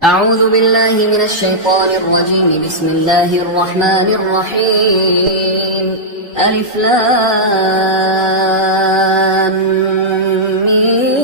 أعوذ بالله من الشيطان الرجيم. بسم الله الرحمن الرحيم. ألف لام ميم.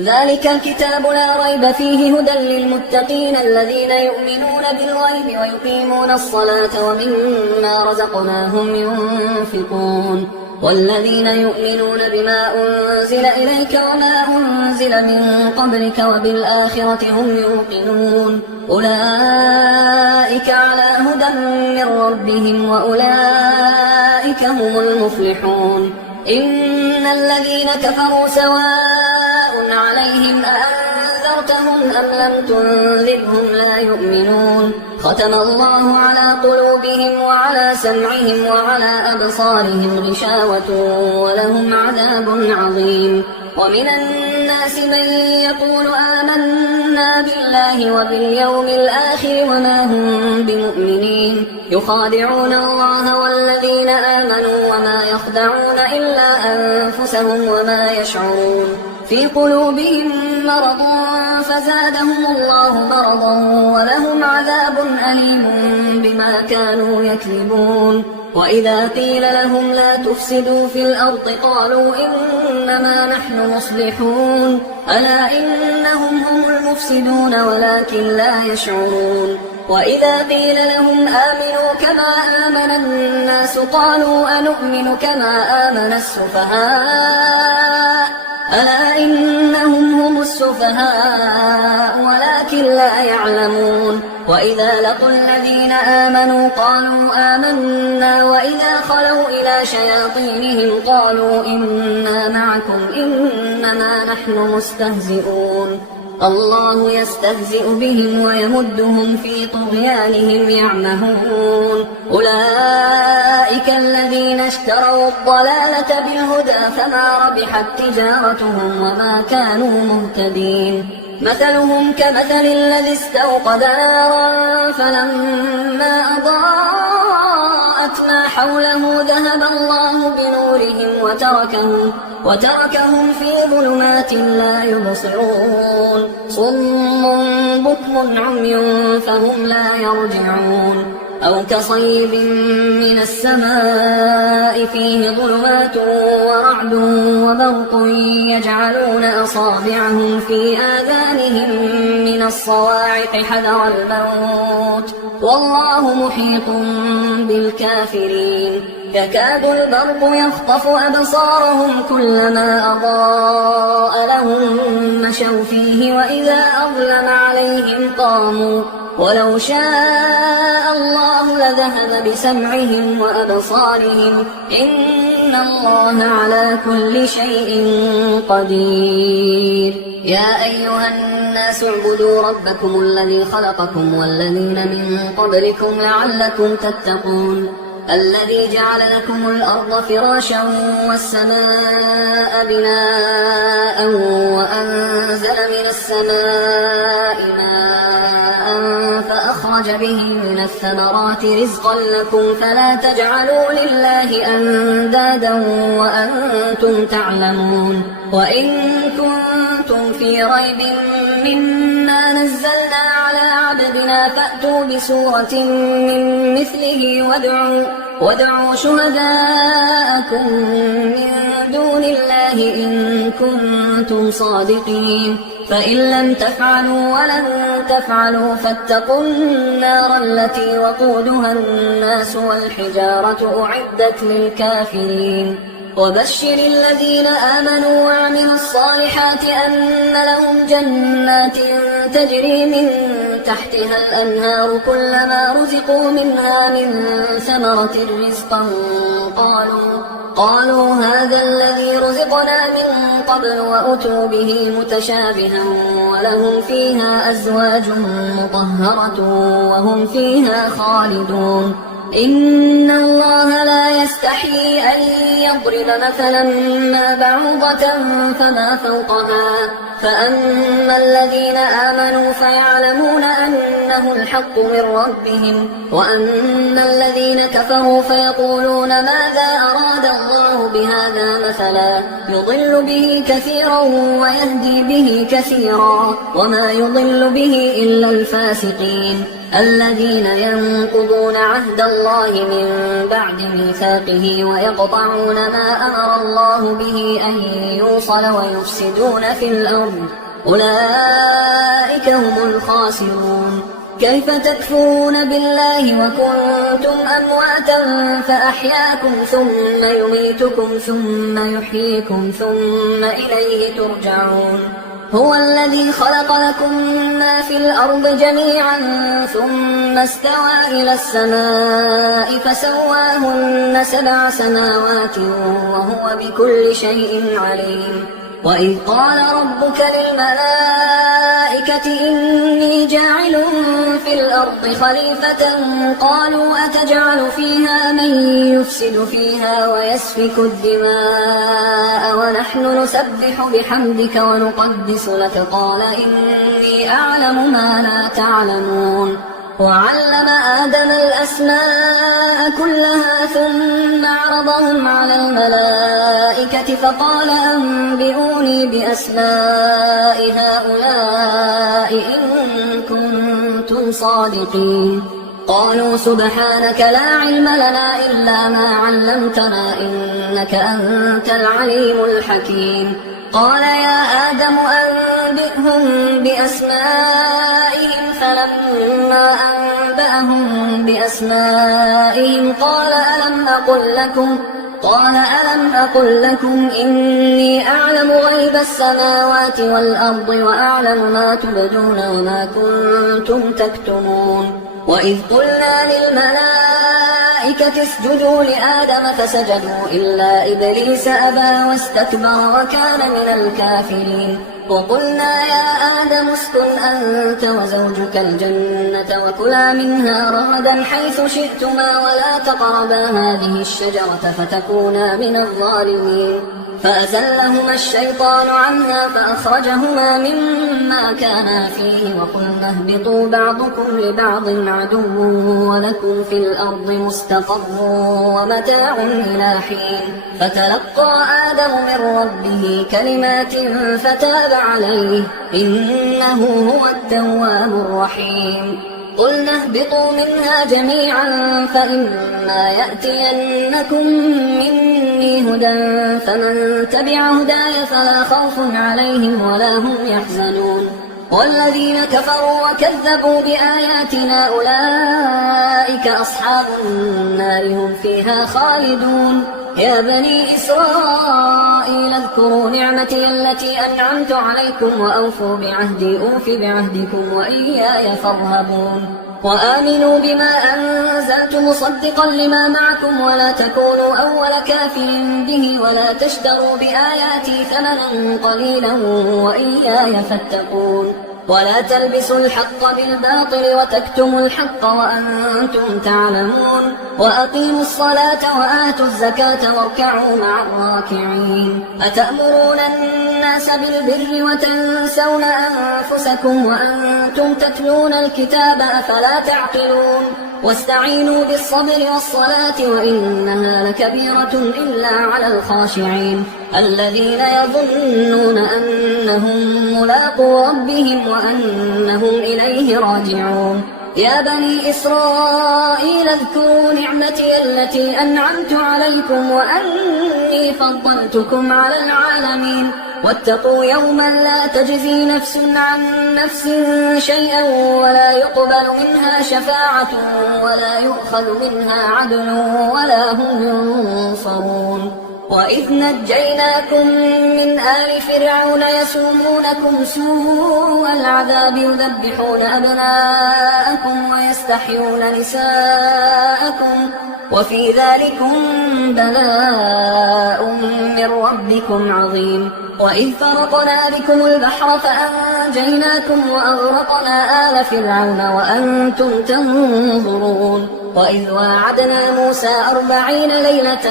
ذلك الكتاب لا ريب فيه هدى للمتقين الذين يؤمنون بالغيب ويقيمون الصلاة ومما رزقناهم ينفقون والذين يؤمنون بما أنزل إليك وما أنزل من قبلك وبالآخرة هم يوقنون أولئك على هدى من ربهم وأولئك هم المفلحون. إن الذين كفروا سواء عليهم أأنذرتهم أم لم تنذرهم لا يؤمنون. ختم الله على قلوبهم وعلى سمعهم وعلى أبصارهم غشاوة ولهم عذاب عظيم. ومن الناس من يقول آمنا بالله وباليوم الآخر وما هم بمؤمنين يخادعون الله والذين آمنوا وما يخدعون إلا أنفسهم وما يشعرون. في قلوبهم مرض فزادهم الله مرضا ولهم عذاب أليم بما كانوا يكذبون. وإذا قيل لهم لا تفسدوا في الأرض قالوا إنما نحن مصلحون ألا إنهم هم المفسدون ولكن لا يشعرون. وإذا قيل لهم آمنوا كما آمن الناس قالوا أنؤمن كما آمن السفهاء ألا إنهم هم السفهاء ولكن لا يعلمون. وإذا لقوا الذين آمنوا قالوا آمنا وإذا خلوا إلى شياطينهم قالوا إنا معكم إنما نحن مستهزئون. الله يستهزئ بهم ويمدهم في طغيانهم يعمهون. أولئك الذين اشتروا الضلالة بالهدى فما ربحت تجارتهم وما كانوا مهتدين. مثلهم كمثل الذي استوقد نارا فلما أضاءت ما حوله ذهب الله بنورهم وتركهم في ظلمات لا يبصرون. صم بكم عمي فهم لا يرجعون. أو كصيب من السماء فيه ظلمات ورعد وبرق يجعلون أصابعهم في آذانهم من الصواعق حذر الموت والله محيط بالكافرين. يكاد البرق يخطف أبصارهم كلما أضاء لهم مشوا فيه وإذا أظلم عليهم قاموا ولو شاء الله لذهب بسمعهم وأبصارهم إن الله على كل شيء قدير. يا أيها الناس اعبدوا ربكم الذي خلقكم والذين من قبلكم لعلكم تتقون الذي جعل لكم الأرض فراشا والسماء بناء وأنزل من السماء ماء فأخرج به من الثمرات رزقا لكم فلا تجعلوا لله أندادا وأنتم تعلمون. وإن كنتم في ريب مما نزلنا على عبدنا فأتوا بسورة من مثله وادعوا شهداءكم من دون الله إن كنتم صادقين. فإن لم تفعلوا ولن تفعلوا فاتقوا النار التي وقودها الناس والحجارة أعدت للكافرين. وبشر الذين آمنوا وعملوا الصالحات أن لهم جنات تجري من تحتها الأنهار كلما رزقوا منها من ثمرة رزقا قالوا هذا الذي رزقنا من قبل وأتوا به متشابها ولهم فيها أزواج مطهرة وهم فيها خالدون. إن الله لا يستحيي أن يضرب مثلا ما بعوضة فما فوقها فأما الذين آمنوا فيعلمون أنه الحق من ربهم وأما الذين كفروا فيقولون ماذا أراد الله بهذا مثلا يضل به كثيرا ويهدي به كثيرا وما يضل به إلا الفاسقين الذين ينقضون عهد الله من بعد ميثاقه ويقطعون ما أمر الله به أن يوصل ويفسدون في الأرض أولئك هم الخاسرون. كيف تكفرون بالله وكنتم أمواتا فأحياكم ثم يميتكم ثم يحييكم ثم إليه ترجعون. هو الذي خلق لكم ما في الأرض جميعا ثم استوى إلى السماء فسواهن 7 سماوات وهو بكل شيء عليم. وإذ قال ربك للملائكة إني جاعل في الأرض خليفة قالوا أتجعل فيها من يفسد فيها ويسفك الدماء ونحن نسبح بحمدك ونقدس لك قال إني أعلم ما لا تعلمون. وعلم آدم الأسماء كلها ثم عرضهم على الملائكة فقال أنبئوني بأسماء هؤلاء إن كنتم صادقين. قالوا سبحانك لا علم لنا إلا ما علمتنا إنك أنت العليم الحكيم. قال يا آدم أنبئهم بأسمائهم فلما أنبأهم بأسمائهم قال ألم أقل لكم إني أعلم غيب السماوات والأرض وأعلم ما تبدون وما كنتم تكتمون. وإذ قلنا للملائكة اسجدوا لآدم فسجدوا إلا إبليس أبى واستكبر وكان من الكافرين. وقلنا يا آدم اسكن أنت وزوجك الجنة وكلا منها رغدا حيث شئتما ولا تقربا هذه الشجرة فتكونا من الظالمين. فأزلهما الشيطان عنها فأخرجهما مما كانا فيه وقلنا اهبطوا بعضكم لبعض عدو ولكم في الأرض مستقر ومتاع إلى حين. فتلقى آدم من ربه كلمات فتاب عليه إنه هو التواب الرحيم. قلنا اهبطوا منها جميعا فإما يأتينكم مني هدى فمن تبع هداي فلا خوف عليهم ولا هم يحزنون. والذين كفروا وكذبوا بآياتنا أولئك أصحاب النار هم فيها خالدون. يا بني إسرائيل اذكروا نعمتي التي أنعمت عليكم وأوفوا بعهدي أوف بعهدكم وإياي فارهبون. وآمنوا بما أنزلت مصدقا لما معكم ولا تكونوا أول كافر به ولا تشتروا بآياتي ثمنا قليلا وإياي فاتقون. ولا تلبسوا الحق بالباطل وتكتموا الحق وأنتم تعلمون. وأقيموا الصلاة وآتوا الزكاة واركعوا مع الراكعين. أتأمرون الناس بالبر وتنسون أنفسكم وأنتم تتلون الكتاب أفلا تعقلون. واستعينوا بالصبر والصلاة وإنها لكبيرة إلا على الخاشعين الذين يظنون أنهم ملاقو ربهم وأنهم إليه راجعون. يا بني إسرائيل اذكروا نعمتي التي أنعمت عليكم وأني فضلتكم على العالمين. واتقوا يوما لا تجزي نفس عن نفس شيئا ولا يقبل منها شفاعة ولا يؤخذ منها عدل ولا هم ينصرون. وإذ نجيناكم من آل فرعون يسومونكم سوء العذاب يذبحون أبناءكم ويستحيون نساءكم وفي ذلكم بلاء من ربكم عظيم. وإذ فرقنا بكم البحر فأنجيناكم وأغرقنا آل فرعون وأنتم تنظرون. وإذ واعدنا موسى 40 ليلة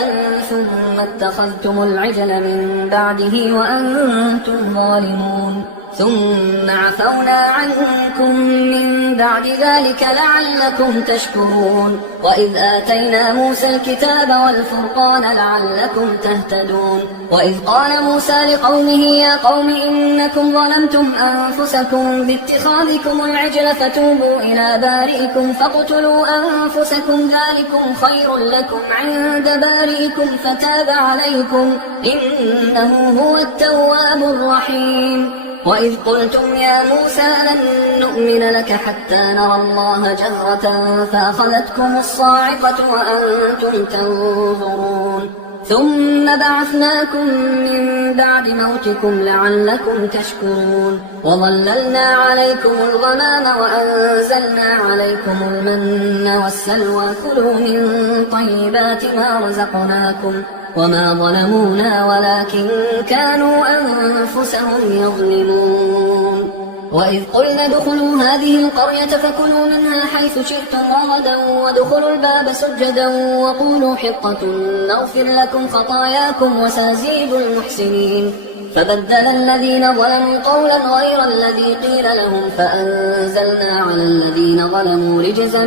ثم اتخذتم العجل من بعده وأنتم ظالمون ثم عفونا عنكم من بعد ذلك لعلكم تشكرون وإذ آتينا موسى الكتاب والفرقان لعلكم تهتدون وإذ قال موسى لقومه يا قوم إنكم ظلمتم أنفسكم باتخاذكم العجل فتوبوا إلى بارئكم فاقتلوا أنفسكم ذلكم خير لكم عند بارئكم فتاب عليكم إنه هو التواب الرحيم وإذ قلتم يا موسى لن نؤمن لك حتى نرى الله جهرة فأخذتكم الصاعقة وأنتم تنظرون ثم بعثناكم من بعد موتكم لعلكم تشكرون وظللنا عليكم الغمام وأنزلنا عليكم المن والسلوى كلوا من طيبات ما رزقناكم وما ظلمونا ولكن كانوا أنفسهم يظلمون وإذ قلنا ادخلوا هذه القرية فكلوا منها حيث شئتم رغدا وادخلوا الباب سجدا وقولوا حطة نغفر لكم خطاياكم وسنزيد المحسنين فبدل الذين ظلموا قولا غير الذي قيل لهم فأنزلنا على الذين ظلموا رجزا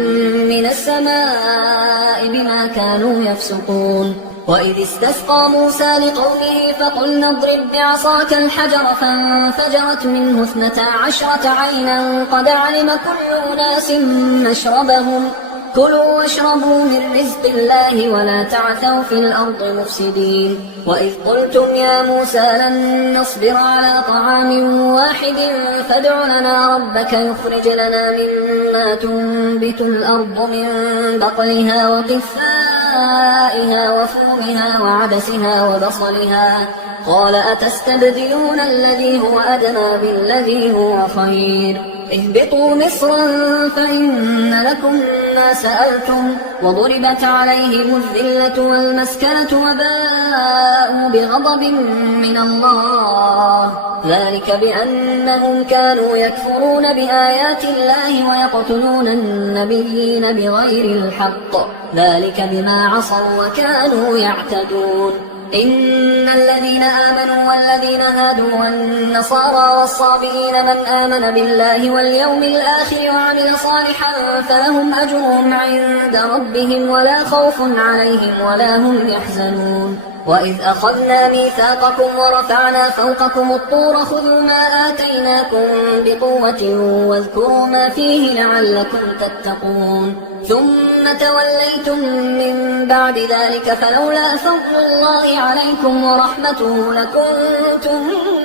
من السماء بما كانوا يفسقون وإذ استسقى موسى لقومه فقلنا اضرب بعصاك الحجر فانفجرت منه 12 عينا قد علم كل أناس مشربهم كلوا واشربوا من رزق الله ولا تعثوا في الأرض مفسدين وإذ قلتم يا موسى لن نصبر على طعام واحد فادع لنا ربك يخرج لنا مما تنبت الأرض من بقلها وقثائها وفومها وعدسها وبصلها قال أتستبدلون الذي هو أدنى بالذي هو خير اهبطوا مصرا فإن لكم ما سألتم وضربت عليهم الذلة والمسكنة وباءوا بغضب من الله ذلك بأنهم كانوا يكفرون بآيات الله ويقتلون النبيين بغير الحق ذلك بما عصوا وكانوا يعتدون إن الذين آمنوا والذين هادوا والنصارى والصابئين من آمن بالله واليوم الآخر وعمل صالحا فلهم أجرهم عند ربهم ولا خوف عليهم ولا هم يحزنون وإذ أخذنا ميثاقكم ورفعنا فوقكم الطور خذوا ما آتيناكم بقوة واذكروا ما فيه لعلكم تتقون ثم توليتم من بعد ذلك فلولا فضل الله عليكم ورحمته لكنتم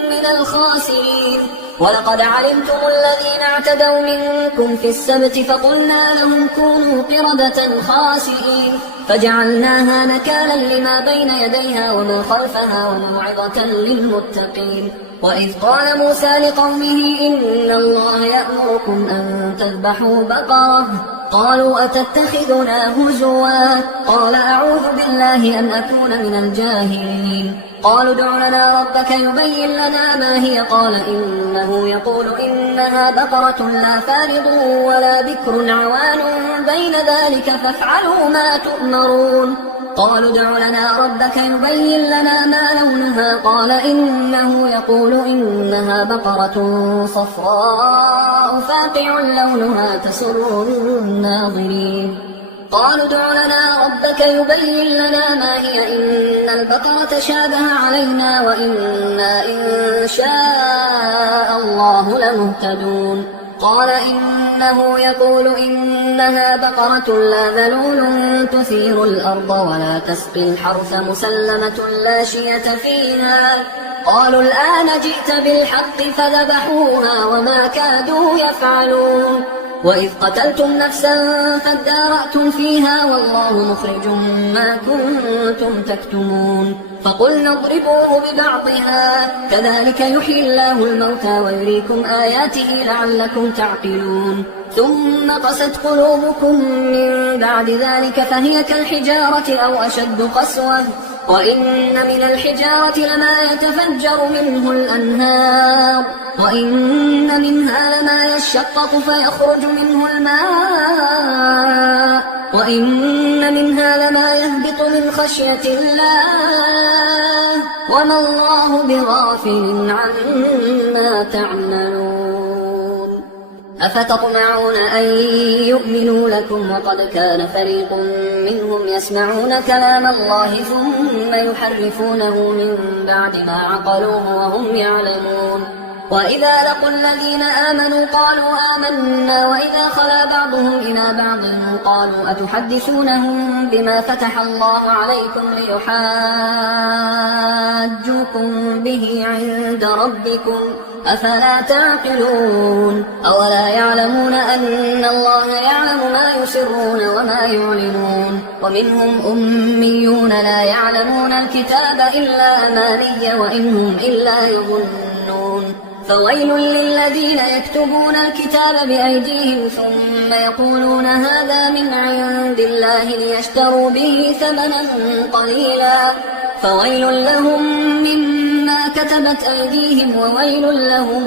من الخاسرين ولقد علمتم الذين اعتدوا منكم في السبت فقلنا لهم كونوا قردة خاسئين فجعلناها نكالا لما بين يديها وما خلفها وموعظة للمتقين وإذ قال موسى لقومه إن الله يأمركم أن تذبحوا بقرة قالوا أتتخذنا هزوا قال أعوذ بالله أن أكون من الجاهلين قالوا ادع لنا ربك يبين لنا ما هي قال إنه يقول إنها بقرة لا فارض ولا بكر عوان بين ذلك فافعلوا ما تؤمرون قالوا ادع لنا ربك يبين لنا ما لونها قال إنه يقول إنها بقرة صفراء فاقع لونها تسر الناظرين قالوا ادع لنا ربك يبين لنا ما هي إن البقرة شابه علينا وإنا إن شاء الله لمهتدون قال إنه يقول إنها بقرة لا ذلول تثير الأرض ولا تسقي الحرث مسلمة لا شية فيها قالوا الآن جئت بالحق فذبحوها وما كادوا يفعلون وإذ قتلتم نفسا فادارأتم فيها والله مخرج ما كنتم تكتمون فقلنا اضربوه ببعضها كذلك يحيي الله الموتى ويريكم آياته لعلكم تعقلون ثم قست قلوبكم من بعد ذلك فهي كالحجارة أو أشد قسوة وإن من الحجارة لما يتفجر منه الأنهار وإن منها لما يشقق فيخرج منه الماء وإن منها لما يهبط من خشية الله وما الله بغافل عما تعملون. أفتطمعون أن يؤمنوا لكم وقد كان فريق منهم يسمعون كلام الله ثم يحرفونه من بعد ما عقلوه وهم يعلمون. وإذا لقوا الذين آمنوا قالوا آمنا وإذا خلا بعضهم إلى بعض قالوا أتحدثونهم بما فتح الله عليكم ليحاجوكم به عند ربكم أفلا تعقلون. أولا يعلمون أن الله يعلم ما يسرون وما يعلنون. ومنهم أميون لا يعلمون الكتاب إلا أماني وإنهم إلا يظنون. فويل للذين يكتبون الكتاب بأيديهم ثم يقولون هذا من عند الله ليشتروا به ثمنا قليلا فويل لهم مما كتبت أيديهم وويل لهم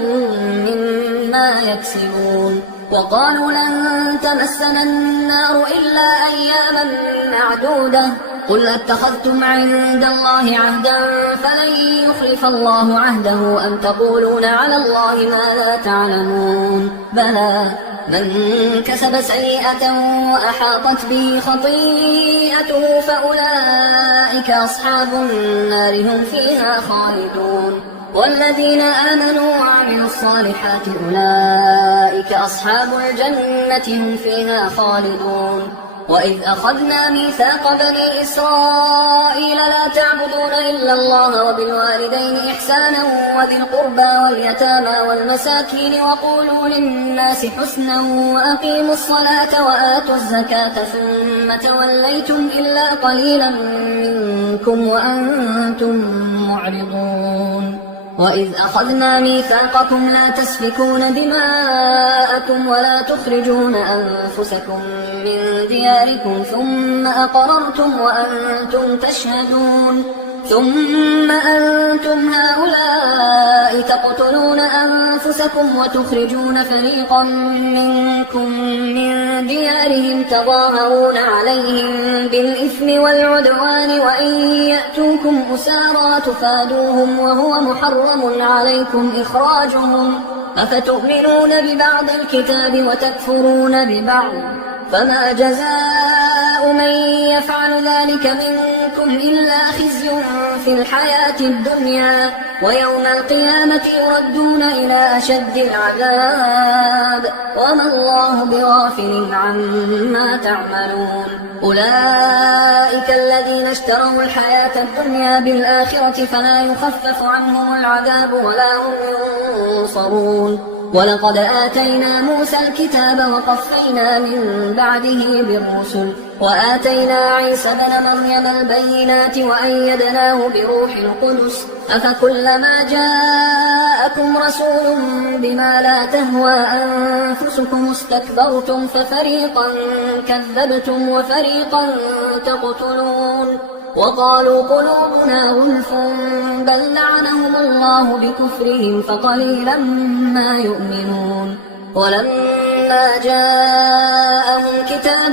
مما يكسبون. وقالوا لن تمسنا النار إلا أياما معدودة قل أتخذتم عند الله عهدا فلن يخلف الله عهده أم تقولون على الله ما لا تعلمون. بلى من كسب سيئة وأحاطت به خطيئته فأولئك أصحاب النار هم فيها خالدون. والذين آمنوا وعملوا الصالحات أولئك أصحاب الجنة هم فيها خالدون. وإذ أخذنا ميثاق بني إسرائيل لا تعبدون إلا الله وبالوالدين إحسانا وذي القربى واليتامى والمساكين وقولوا للناس حسنا وأقيموا الصلاة وآتوا الزكاة ثم توليتم إلا قليلا منكم وأنتم معرضون. وإذ أخذنا ميثاقكم لا تسفكون دماءكم ولا تخرجون أنفسكم من دياركم ثم أقررتم وأنتم تشهدون. ثم أنتم هؤلاء تقتلون أنفسكم وتخرجون فريقا منكم من ديارهم تظاهرون عليهم بالإثم والعدوان وإن يأتوكم أسارى تفادوهم وهو محرم عليكم إخراجهم أفتؤمنون ببعض الكتاب وتكفرون ببعض فما جزاء من يفعل ذلك منكم إلا خزي في الحياة الدنيا ويوم القيامة يردون إلى أشد العذاب وما الله بغافل عما تعملون. أولئك الذين اشتروا الحياة الدنيا بالآخرة فلا يخفف عنهم العذاب ولا هم ينصرون. ولقد آتينا موسى الكتاب وقفينا من بعده بالرسل وآتينا عيسى بن مريم البينات وأيدناه بروح القدس أفكلما جاءكم رسول بما لا تهوى أنفسكم استكبرتم ففريقا كذبتم وفريقا تقتلون. وقالوا قلوبنا غلف بل لعنهم الله بكفرهم فقليلا ما يؤمنون. ولما جاءهم كتاب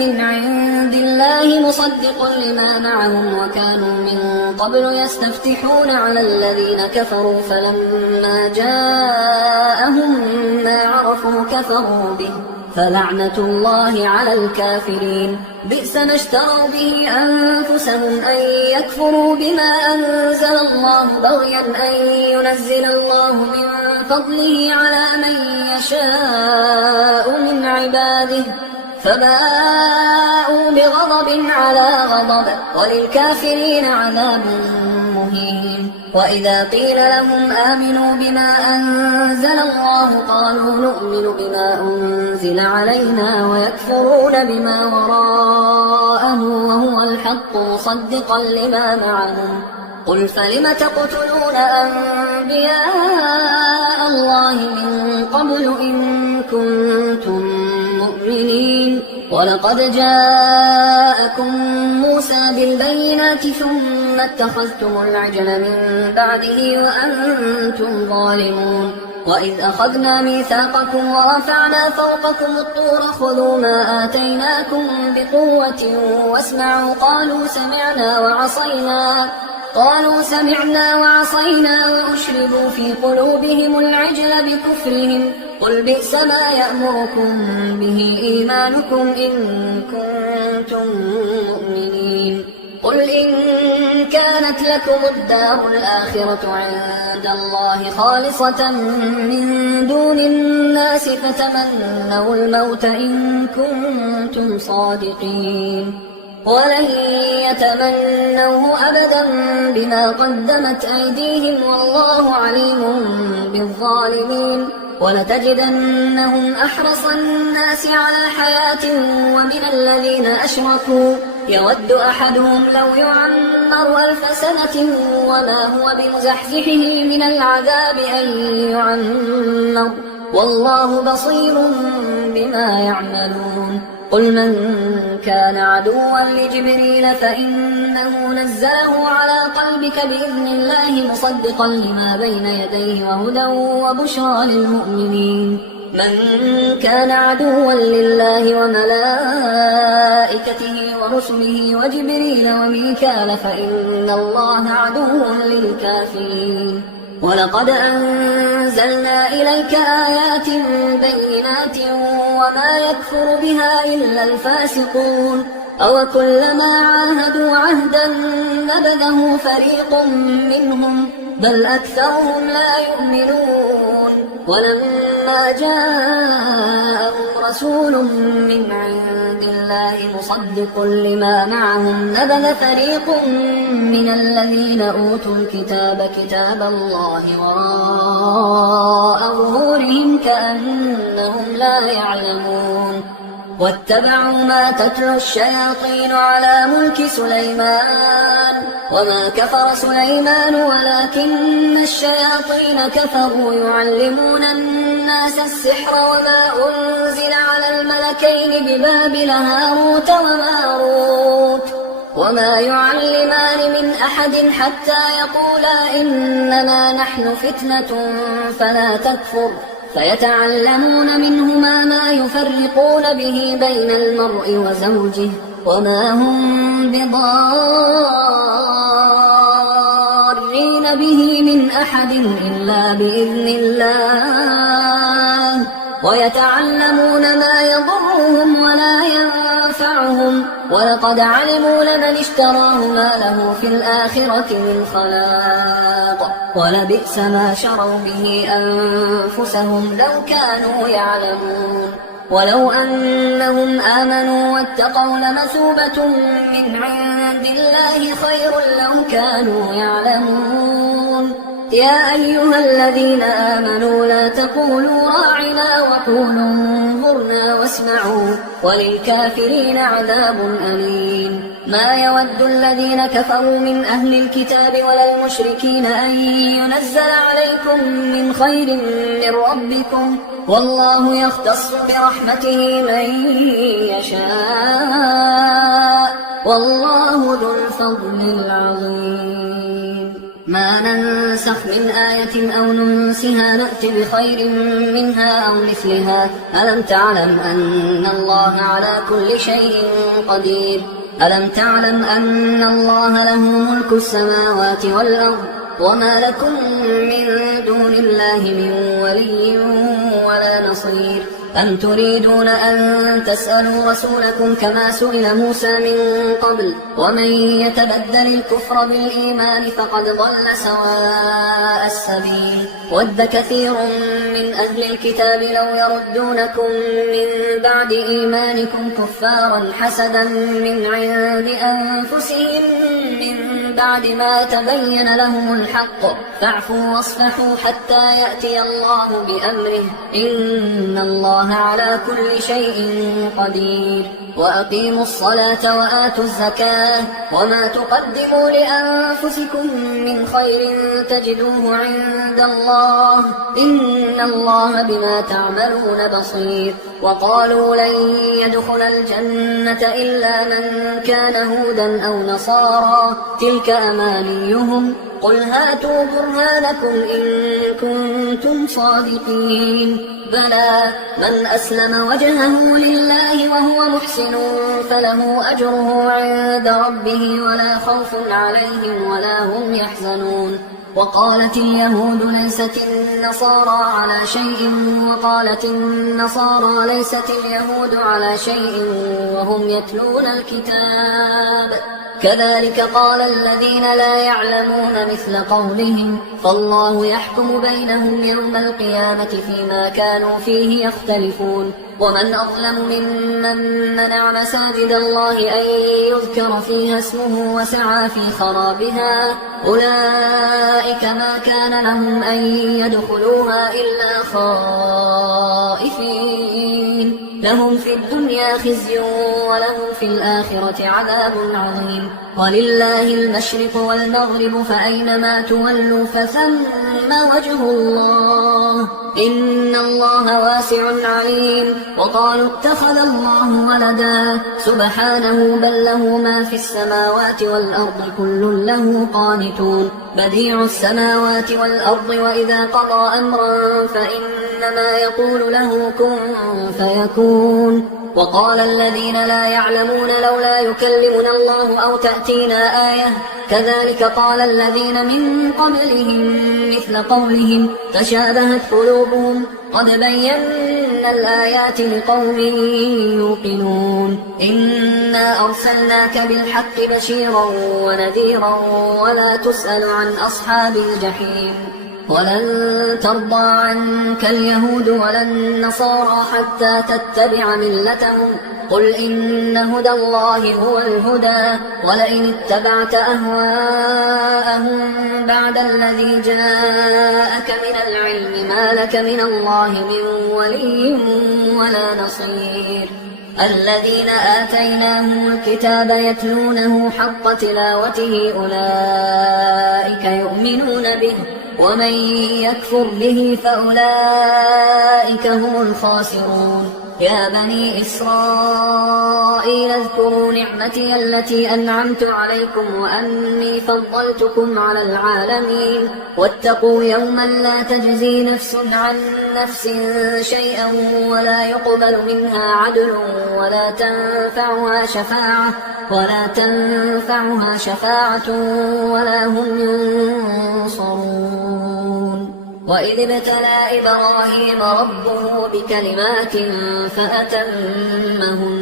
من عند الله مصدق لما معهم وكانوا من قبل يستفتحون على الذين كفروا فلما جاءهم ما عرفوا كفروا به فلعنة الله على الكافرين. بئس ما اشتروا به أنفسهم أن يكفروا بما أنزل الله بغيا أن ينزل الله من فضله على من يشاء من عباده فباءوا بغضب على غضب وللكافرين عذاب مهين. وإذا قيل لهم آمنوا بما أنزل الله قالوا نؤمن بما أنزل علينا ويكفرون بما وراءه وهو الحق مصدقا لما معهم. قل فلم تقتلون أنبياء الله من قبل إن كنتم مؤمنين. ولقد جاءكم موسى بالبينات ثم اتخذتم العجل من بعده وأنتم ظالمون. وإذ أخذنا ميثاقكم ورفعنا فوقكم الطور خذوا ما آتيناكم بقوة واسمعوا قالوا سمعنا وعصينا وأشربوا في قلوبهم العجل بكفرهم قل بئس ما يأمركم به إيمانكم إن كنتم مؤمنين قل إن كانت لكم الدار الآخرة عند الله خالصة من دون الناس فتمنوا الموت إن كنتم صادقين ولن يتمنوه أبدا بما قدمت أيديهم والله عليم بالظالمين ولتجدنهم أحرص الناس على حياة ومن الذين أشركوا يود أحدهم لو يعمر 1000 سنة وما هو بمزحزحه من العذاب أن يعمر والله بصير بما يعملون قل من كان عدوا لجبريل فإنه نزله على قلبك بإذن الله مصدقا لما بين يديه وهدى وبشرى للمؤمنين من كان عدوا لله وملائكته ورسله وجبريل وميكال فإن الله عدو للكافرين ولقد أنزلنا إليك آيات بينات وما يكفر بها إلا الفاسقون أوكلما عاهدوا عهدا نبذه فريق منهم بل أكثرهم لا يؤمنون ولما جاءهم رسول من عند الله مصدق لما معهم نبذ فريق من الذين أوتوا الكتاب كتاب الله وراء ظهورهم كأنهم لا يعلمون واتبعوا ما تتلو الشياطين على ملك سليمان وما كفر سليمان ولكن الشياطين كفروا يعلمون الناس السحر وما أنزل على الملكين ببابل هاروت وماروت وما يعلمان من أحد حتى يقولا إنما نحن فتنة فلا تكفر فيتعلمون منهما ما يفرقون به بين المرء وزوجه وما هم بضارين به من أحد إلا بإذن الله ويتعلمون ما يضرهم ولا ينفعهم ولقد علموا لمن اشتراه ما له في الآخرة من خلاق ولبئس ما شروا به أنفسهم لو كانوا يعلمون ولو أنهم آمنوا واتقوا لمثوبة من عند الله خير لو كانوا يعلمون يا أيها الذين آمنوا لا تقولوا راعنا وقولوا انظرنا واسمعوا وللكافرين عذاب أليم ما يود الذين كفروا من أهل الكتاب ولا المشركين أن ينزل عليكم من خير من ربكم والله يختص برحمته من يشاء والله ذو الفضل العظيم ما ننسخ من آية أو ننسها نأت بخير منها أو مثلها ألم تعلم أن الله على كل شيء قدير ألم تعلم أن الله له ملك السماوات والأرض وما لكم من دون الله من ولي ولا نصير أم تريدون أن تسألوا رسولكم كما سئل موسى من قبل ومن يتبدل الكفر بالإيمان فقد ضل سواء السبيل ود كثير من أهل الكتاب لو يردونكم من بعد إيمانكم كفارا حسدا من عند أنفسهم من بعد ما تبين لهم الحق فاعفوا واصفحوا حتى يأتي الله بأمره إن الله على كل شيء قدير وأقيموا الصلاة وآتوا الزكاة وما تقدموا لأنفسكم من خير تجدوه عند الله إن الله بما تعملون بصير وقالوا لن يدخل الجنة إلا من كان هودا أو نصارى تلك ربك أمانيهم قل هاتوا برهانكم إن كنتم صادقين بلى من أسلم وجهه لله وهو محسن فله أجره عند ربه ولا خوف عليهم ولا هم يحزنون وقالت اليهود ليست النصارى على شيء وقالت النصارى ليست اليهود على شيء وهم يتلون الكتاب كذلك قال الذين لا يعلمون مثل قولهم فالله يحكم بينهم يوم القيامة فيما كانوا فيه يختلفون ومن أظلم ممن منع مساجد الله أن يذكر فيها اسمه وسعى في خرابها أولئك ما كان لهم أن يدخلوها إلا خائفين لهم في الدنيا خزي ولهم في الآخرة عذاب عظيم ولله المشرق والمغرب فأينما تولوا فثم وجه الله إن الله واسع عليم وقالوا اتخذ الله ولدا سبحانه بل له ما في السماوات والأرض كل له قانتون بديع السماوات والأرض وإذا قضى أمرا فإنما يقول له كن فيكون وقال الذين لا يعلمون لولا يكلمنا الله أو تأتينا آية كذلك قال الذين من قبلهم مثل قولهم تشابهت قلوبهم قد بينا الآيات لقوم يوقنون إنا أرسلناك بالحق بشيرا ونذيرا ولا تسأل عن أصحاب الجحيم ولن ترضى عنك اليهود ولا النصارى حتى تتبع ملتهم قل إن هدى الله هو الهدى ولئن اتبعت أهواءهم بعد الذي جاءك من العلم ما لك من الله من ولي ولا نصير الذين آتيناهم الكتاب يتلونه حق تلاوته أولئك يؤمنون به ومن يكفر به فأولئك هم الخاسرون يا بني إسرائيل اذكروا نعمتي التي أنعمت عليكم وأني فضلتكم على العالمين واتقوا يوما لا تجزي نفس عن نفس شيئا ولا يقبل منها عدل ولا تنفعها شفاعة ولا هم ينصرون وإذ ابتلى إبراهيم ربه بكلمات فأتمهن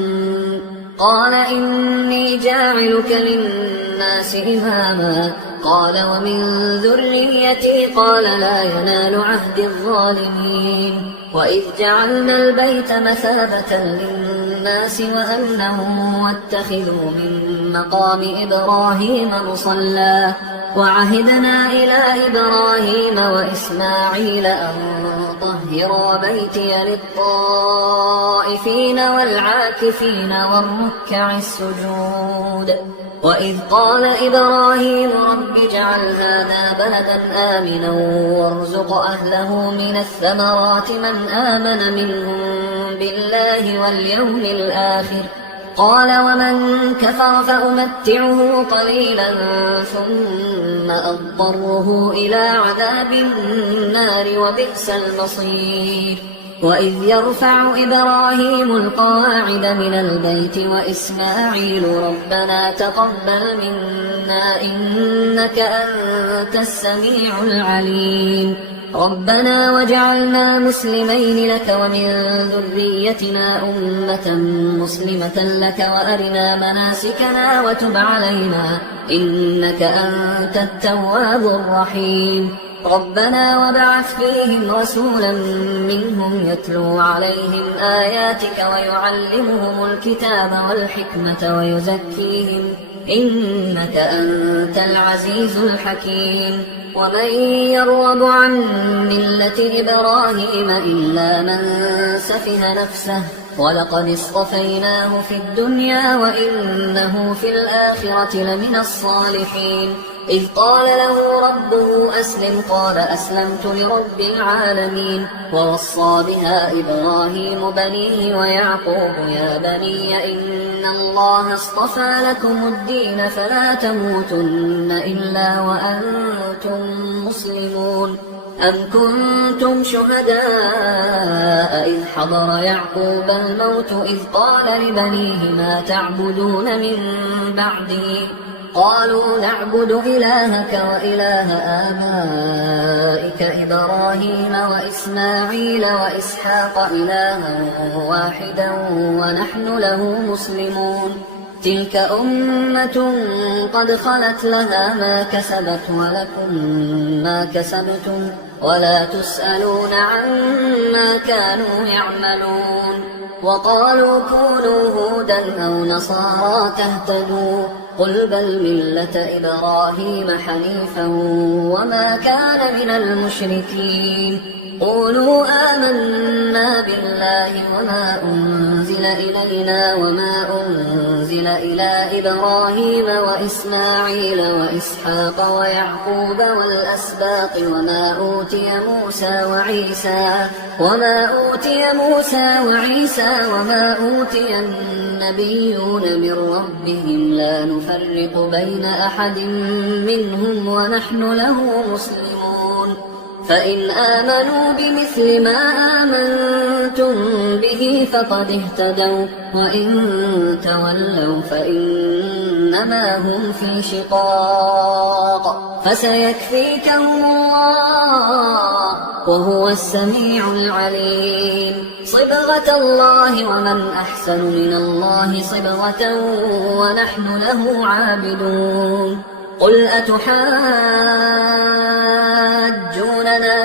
قال إني جاعلك للناس إماما قال ومن ذريتي قال لا ينال عهد الظالمين وإذ جعلنا البيت مثابة للناس وأمنا واتخذوا من مقام إبراهيم مصلى وعهدنا إلى إبراهيم وإسماعيل أن طهرا بيتي للطائفين والعاكفين والركع السجود وإذ قال إبراهيم رب اجعل هذا بلدا آمنا وارزق أهله من الثمرات من آمن منهم بالله واليوم الآخر قال ومن كفر فأمتعه قليلا ثم أضطره إلى عذاب النار وبئس المصير وإذ يرفع إبراهيم القواعد من البيت وإسماعيل ربنا تقبل منا إنك أنت السميع العليم ربنا واجعلنا مسلمين لك ومن ذريتنا أمة مسلمة لك وأرنا مناسكنا وتب علينا إنك أنت التواب الرحيم ربنا وابعث فيهم رسولا منهم يتلو عليهم آياتك ويعلمهم الكتاب والحكمة ويزكيهم إنك أنت العزيز الحكيم ومن يرغب عن ملة إبراهيم إلا من سفه نفسه ولقد اصطفيناه في الدنيا وإنه في الآخرة لمن الصالحين إذ قال له ربه أسلم قال أسلمت لرب العالمين ووصى بها إبراهيم بنيه ويعقوب يا بني إن الله اصطفى لكم الدين فلا تموتن إلا وأنتم مسلمون أم كنتم شهداء إذ حضر يعقوب الموت إذ قال لبنيه ما تعبدون من بعدي قالوا نعبد إلهك وإله آبائك إبراهيم وإسماعيل وإسحاق إلها واحدا ونحن له مسلمون تلك أمة قد خلت لها ما كسبت ولكم ما كسبتم ولا تسألون عما كانوا يعملون وقالوا كونوا هودا أو نصارى تهتدوا قل بل ملة إبراهيم حنيفا وما كان من المشركين قولوا آمنا بالله وما أنزل إلينا وما أنزل إلى إبراهيم وإسماعيل وإسحاق ويعقوب والأسباط وما أوتي موسى وعيسى وما أوتي النبيون من ربهم لا نفرق بين أحد منهم ونحن له مسلمون فإن آمنوا بمثل ما آمنتم به فقد اهتدوا وإن تولوا فإنما هم في شقاق فسيكفيكهم الله وهو السميع العليم صبغة الله ومن أحسن من الله صبغة ونحن له عابدون قل أتحاجوننا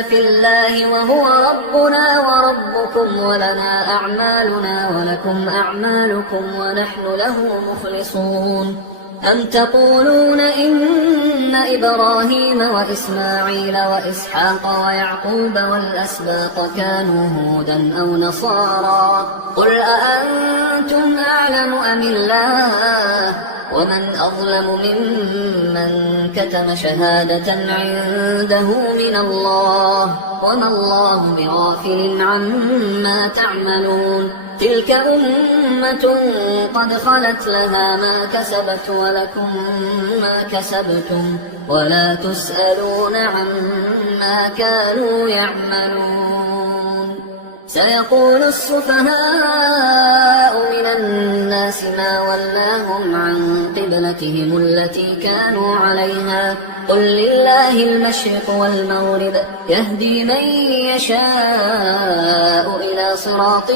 في الله وهو ربنا وربكم ولنا أعمالنا ولكم أعمالكم ونحن له مخلصون أم تقولون إن إبراهيم وإسماعيل وإسحاق ويعقوب والأسباط كانوا هودا أو نصارى قل أأنتم أعلم أم الله ومن أظلم ممن كتم شهادة عنده من الله وما الله بغافل عما تعملون تلك أمة قد خلت لها ما كسبت ولكم ما كسبتم ولا تسألون عما كانوا يعملون سيقول السفهاء من الناس ما ولاهم عن قبلتهم التي كانوا عليها قل لله المشرق والمغرب يهدي من يشاء إلى صراط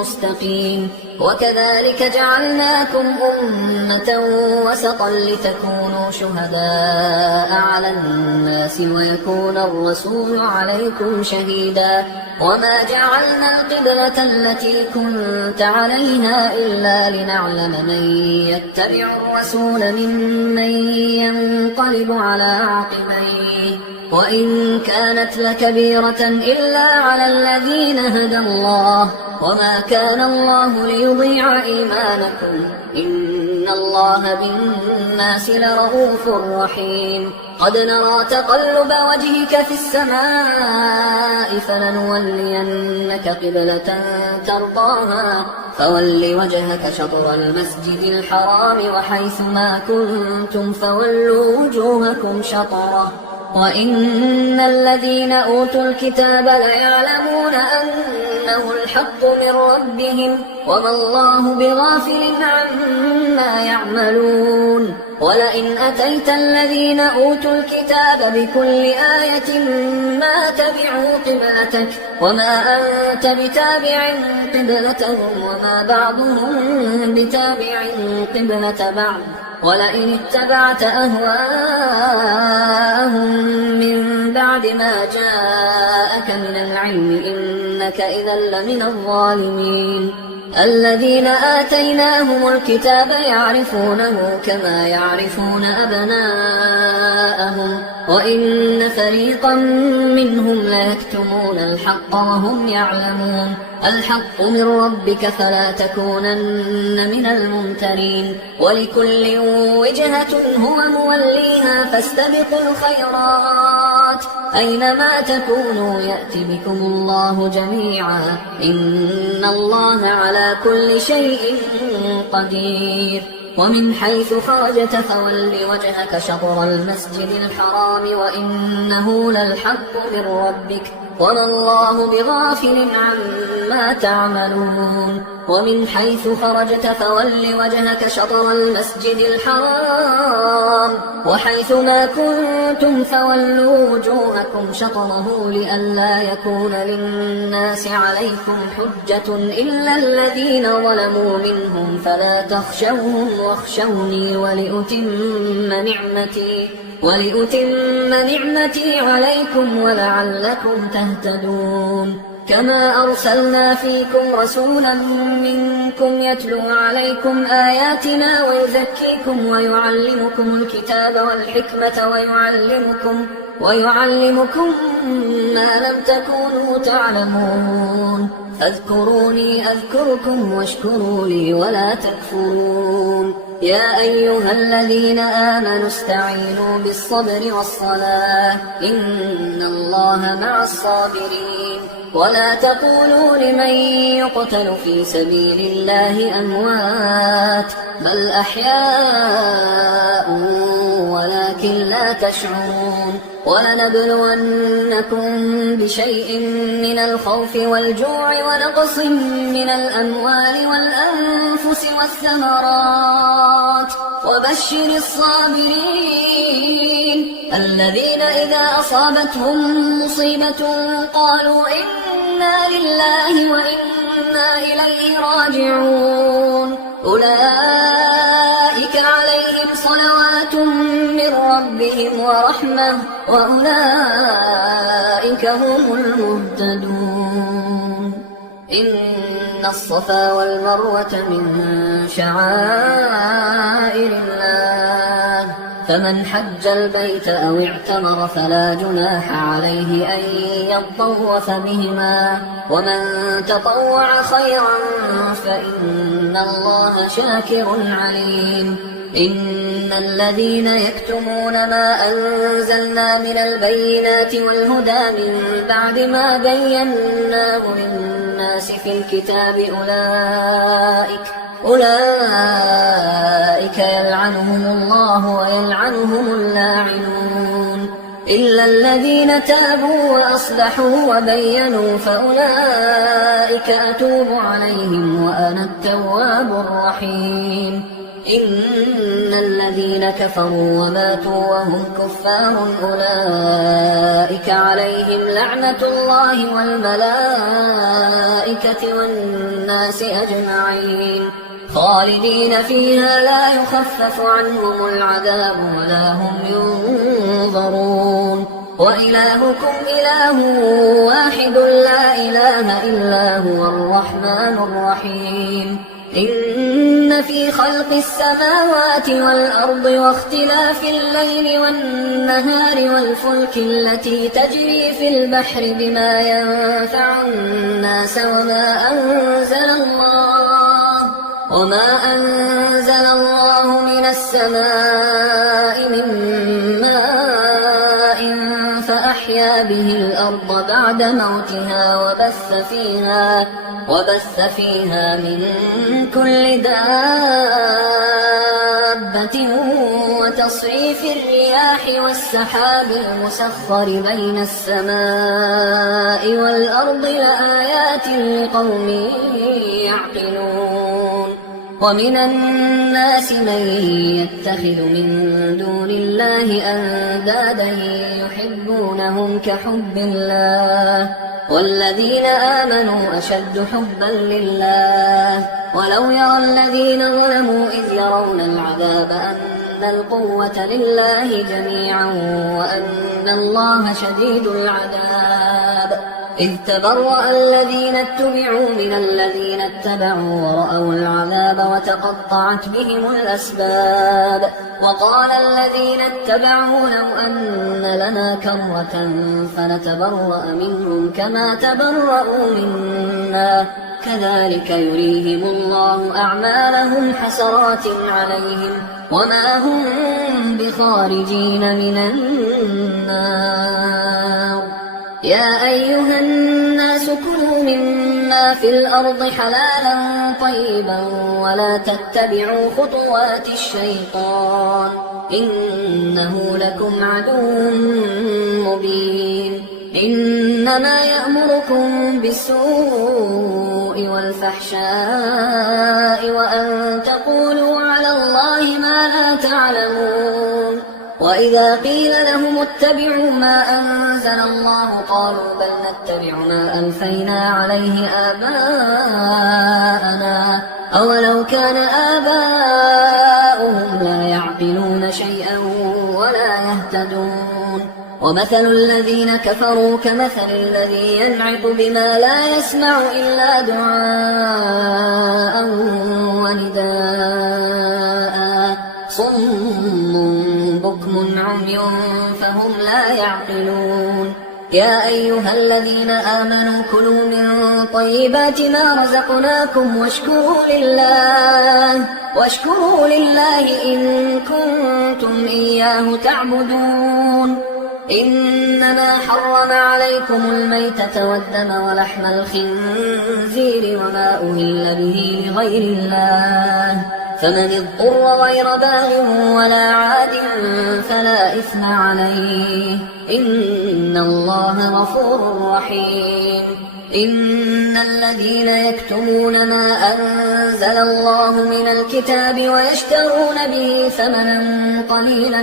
مستقيم وكذلك جعلناكم أمة وسطا لتكونوا شهداء على الناس ويكون الرسول عليكم شهيدا وما جعلنا القبلة التي كنت عليها إلا لنعلم من يتبع الرسول ممن ينقلب على عقبيه وإن كانت لكبيرة إلا على الذين هدى الله وما كان الله ليضيع إيمانكم إن الله بالناس لرؤوف رحيم قد نرى تقلب وجهك في السماء فلنولينك قبلة ترضاها فول وجهك شطر المسجد الحرام وحيث ما كنتم فولوا وجوهكم شطره وإن الذين أوتوا الكتاب ليعلمون أنه الحق من ربهم وما الله بغافل عما يعملون ولئن أتيت الذين أوتوا الكتاب بكل آية ما تبعوا قبلتك وما أنت بتابع قبلتهم وما بعضهم بتابع قبلة بعض ولئن اتبعت أهواءهم من بعد ما جاءك من العلم إنك إذا لمن الظالمين الذين آتيناهم الكتاب يعرفونه كما يعرفون أبناءهم وإن فريقا منهم ليكتمون الحق وهم يعلمون الحق من ربك فلا تكونن من الممترين ولكل وجهة هو موليها فاستبقوا الخيرات أينما تكونوا يأت بكم الله جميعا إن الله على كل شيء قدير ومن حيث خرجت فول وجهك شطر المسجد الحرام وإنه للحق من ربك وما الله بغافل عما تعملون ومن حيث خرجت فول وجهك شطر المسجد الحرام وحيث ما كنتم فولوا وجوهكم شطره لئلا يكون للناس عليكم حجة إلا الذين ظلموا منهم فلا تخشوهم واخشوني ولأتم نعمتي عليكم ولعلكم تهتدون كما أرسلنا فيكم رسولا منكم يتلو عليكم آياتنا ويزكيكم ويعلمكم الكتاب والحكمة ويعلمكم ما لم تكونوا تعلمون فاذكروني أذكركم واشكروا لي ولا تكفرون يا أيها الذين آمنوا استعينوا بالصبر والصلاة إن الله مع الصابرين ولا تقولوا لمن يقتل في سبيل الله أموات بل أحياء ولكن لا تشعرون ولنبلونكم بشيء من الخوف والجوع ونقص من الأموال والأنفس والثمرات وبشر الصابرين الذين إذا أصابتهم مصيبة قالوا إنا لله وإنا إليه راجعون أولئك عليهم صلوات من ربهم ورحمة وأولئك هم المهتدون إن الصفا والمروة من شعائر الله فمن حج البيت أو اعتمر فلا جناح عليه أن يطوف بهما ومن تطوع خيرا فإن الله شاكر عليم إن الذين يكتمون ما أنزلنا من البينات والهدى من بعد ما بيناه للناس في الكتاب أولئك يلعنهم الله ويلعنهم اللاعنون إلا الذين تابوا وأصلحوا وبينوا فأولئك أتوب عليهم وأنا التواب الرحيم إن الذين كفروا وماتوا وهم كفار أولئك عليهم لعنة الله والملائكة والناس أجمعين خالدين فيها لا يخفف عنهم العذاب ولا هم ينظرون وإلهكم إله واحد لا إله إلا هو الرحمن الرحيم إن في خلق السماوات والأرض واختلاف الليل والنهار والفلك التي تجري في البحر بما ينفع الناس وما أنزل الله من السماء من ماء فأحيا به الأرض بعد موتها وبث فيها من كل دابة وتصريف الرياح والسحاب المسخر بين السماء والأرض لآيات لقوم يعقلون ومن الناس من يتخذ من دون الله أندادا يحبونهم كحب الله والذين آمنوا أشد حبا لله ولو يرى الذين ظلموا إذ يرون العذاب أن القوة لله جميعا وأن الله شديد العذاب إذ تبرأ الذين اتبعوا من الذين اتبعوا ورأوا العذاب وتقطعت بهم الأسباب وقال الذين اتبعوا لو أن لنا كرة فنتبرأ منهم كما تبرأوا منا كذلك يريهم الله أعمالهم حسرات عليهم وما هم بخارجين من النار يا أيها الناس كلوا مما في الأرض حلالا طيبا ولا تتبعوا خطوات الشيطان إنه لكم عدو مبين إنما يأمركم بالسوء والفحشاء وأن تقولوا على الله ما لا تعلمون وإذا قيل لهم اتبعوا ما أنزل الله قالوا بل نتبع ما ألفينا عليه آباءنا أولو كان آباؤهم لا يعقلون شيئا ولا يهتدون ومثل الذين كفروا كمثل الذي ينعق بما لا يسمع إلا دعاء ونداء صم بكم عمي فهم لا يعقلون يا أيها الذين آمنوا كلوا من طيبات ما رزقناكم واشكروا لله إن كنتم إياه تعبدون إنما حرم عليكم الميتة والدم ولحم الخنزير وما أهل به لغير الله فمن اضطر غير باغ ولا عاد فلا إثم عليه إن الله غفور رحيم إن الذين يكتمون ما أنزل الله من الكتاب ويشترون به ثمنا قليلا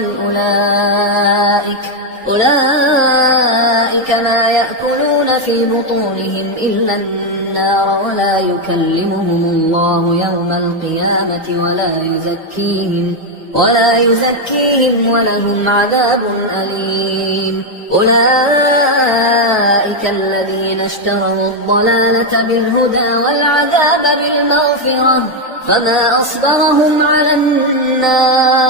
أولئك ما يأكلون في بطونهم إلا النار ولا يكلمهم الله يوم القيامة ولا يزكيهم ولهم عذاب أليم أولئك الذين اشتروا الضلالة بالهدى والعذاب بالمغفرة فما أصبرهم على النار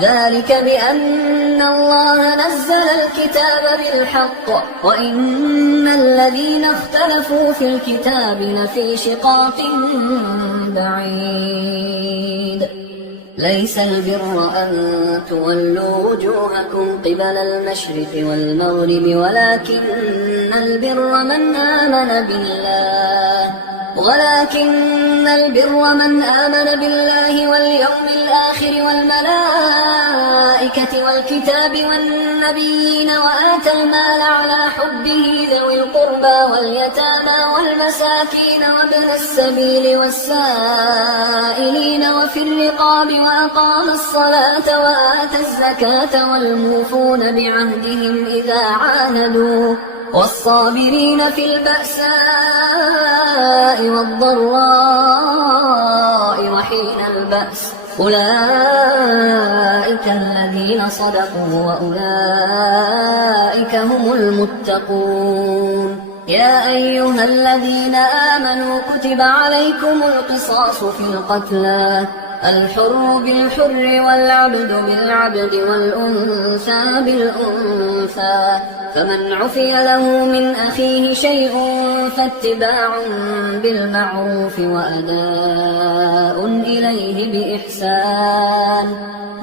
ذلك بأن الله نزل الكتاب بالحق وإن الذين اختلفوا في الكتاب لفي شقاق بعيد ليس البر أن تولوا وجوهكم قبل المشرق والمغرب ولكن البر من آمن بالله واليوم الآخر والملائكة والكتاب والنبيين وآتى المال على حبه ذوي القربى واليتامى والمساكين وابن السبيل والسائلين وفي الرقاب وأقام الصلاة وآتى الزكاة والموفون بعهدهم إذا عاهدوا والصابرين في البأساء والضراء وحين البأس أولئك الذين صدقوا وأولئك هم المتقون يا أيها الذين آمنوا كتب عليكم القصاص في القتلى الحر بالحر والعبد بالعبد والأنثى بالأنثى فمن عفي له من أخيه شيء فاتباع بالمعروف وأداء إليه بإحسان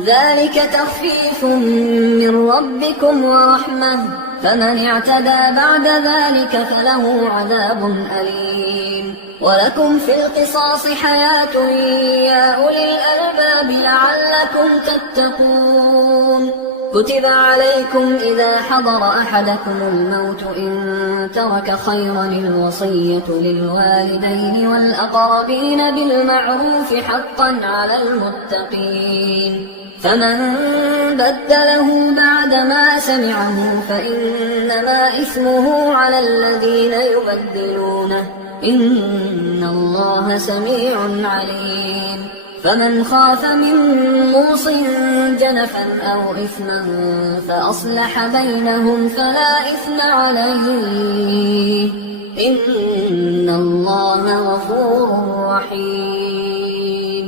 ذلك تخفيف من ربكم ورحمة فمن اعتدى بعد ذلك فله عذاب أليم ولكم في القصاص حياة يا أولي الألباب لعلكم تتقون كتب عليكم إذا حضر أحدكم الموت إن ترك خيرا الوصية للوالدين والأقربين بالمعروف حقا على المتقين فمن بدله بعدما سمعه فإنما إثمه على الذين يبدلونه إن الله سميع عليم فمن خاف من موص جنفا أو إثما فأصلح بينهم فلا إثم عليه إن الله غفور رحيم.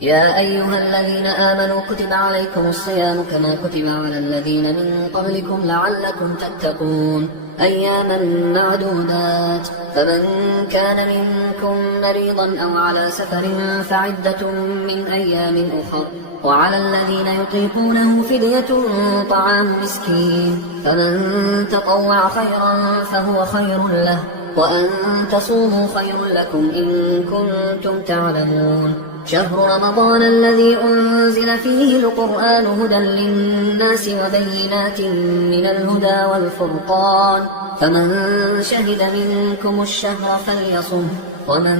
يا أيها الذين آمنوا كتب عليكم الصيام كما كتب على الذين من قبلكم لعلكم تتقون أياما معدودات. فمن كان منكم مريضا أو على سفر فعدة من أيام أخر وعلى الذين يطيقونه فدية طعام مسكين فمن تطوع خيرا فهو خير له وأن تصوموا خير لكم إن كنتم تعلمون. شهر رمضان الذي أنزل فيه القرآن هدى للناس وبينات من الهدى والفرقان فمن شهد منكم الشهر فليصم ومن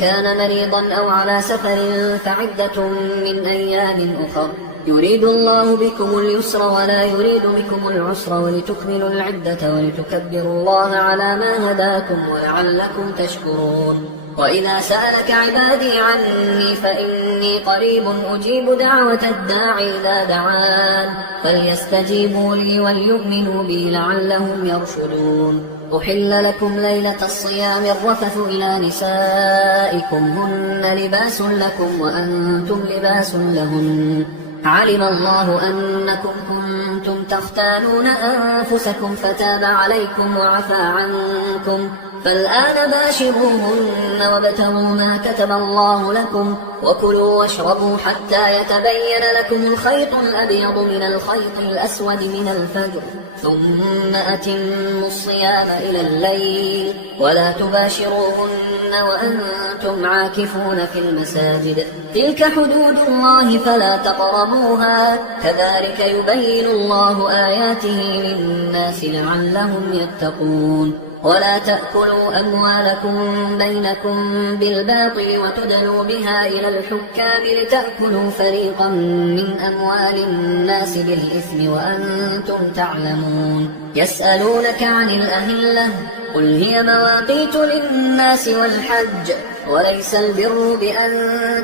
كان مريضا أو على سفر فعدة من أيام أخر يريد الله بكم اليسر ولا يريد بكم العسر ولتكملوا العدة ولتكبروا الله على ما هداكم ولعلكم تشكرون. وإذا سألك عبادي عني فإني قريب أجيب دعوة الداعي إذا دعان فليستجيبوا لي وليؤمنوا بي لعلهم يرشدون. أحل لكم ليلة الصيام الرفث إلى نسائكم هن لباس لكم وأنتم لباس لهن علم الله أنكم كنتم تختانون أنفسكم فتاب عليكم وعفى عنكم فالآن باشروهن وابتغوا ما كتب الله لكم وكلوا واشربوا حتى يتبين لكم الخيط الأبيض من الخيط الأسود من الفجر ثم أتموا الصيام إلى الليل ولا تباشروهن وأنتم عاكفون في المساجد تلك حدود الله فلا تقربوها كذلك يبين الله آياته للناس لعلهم يتقون. ولا تأكلوا أموالكم بينكم بالباطل وتدلوا بها إلى الحكام لتأكلوا فريقا من أموال الناس بالإثم وأنتم تعلمون. يسألونك عن الأهلة قل هي مواقيت للناس والحج وليس البر بأن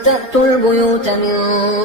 تأتوا البيوت من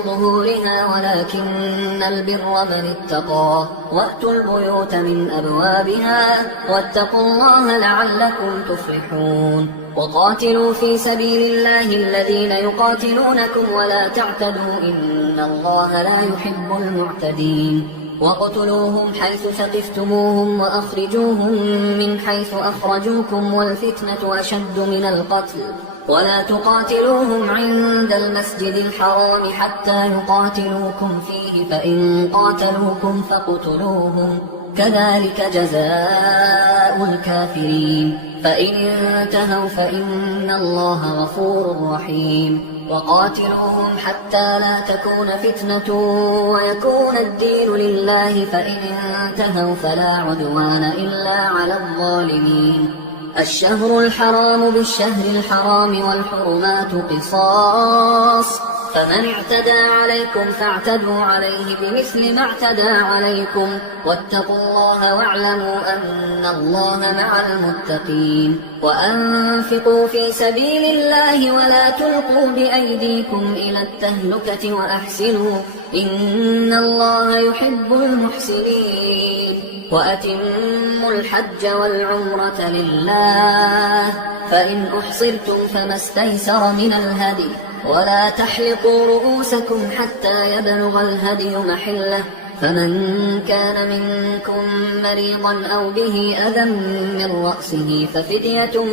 ظهورها ولكن البر من اتقى وأتوا البيوت من أبوابها واتقوا الله لعلكم تفلحون. وقاتلوا في سبيل الله الذين يقاتلونكم ولا تعتدوا إن الله لا يحب المعتدين. واقتلوهم حيث ثقفتموهم وأخرجوهم من حيث أخرجوكم والفتنة أشد من القتل ولا تقاتلوهم عند المسجد الحرام حتى يقاتلوكم فيه فإن قاتلوكم فاقتلوهم كذلك جزاء الكافرين فإن انتهوا فإن الله غفور رحيم. وقاتلوهم حتى لا تكون فتنة ويكون الدين لله فإن انتهوا فلا عدوان إلا على الظالمين. الشهر الحرام بالشهر الحرام والحرمات قصاص فمن اعتدى عليكم فاعتدوا عليه بمثل ما اعتدى عليكم واتقوا الله واعلموا أن الله مع المتقين. وأنفقوا في سبيل الله ولا تلقوا بأيديكم إلى التهلكة وأحسنوا إن الله يحب المحسنين. وأتموا الحج والعمرة لله فإن أحصرتم فما استيسر من الهدي ولا تحلقوا رؤوسكم حتى يبلغ الهدي محله فمن كان منكم مريضا أو به أذى من رأسه ففدية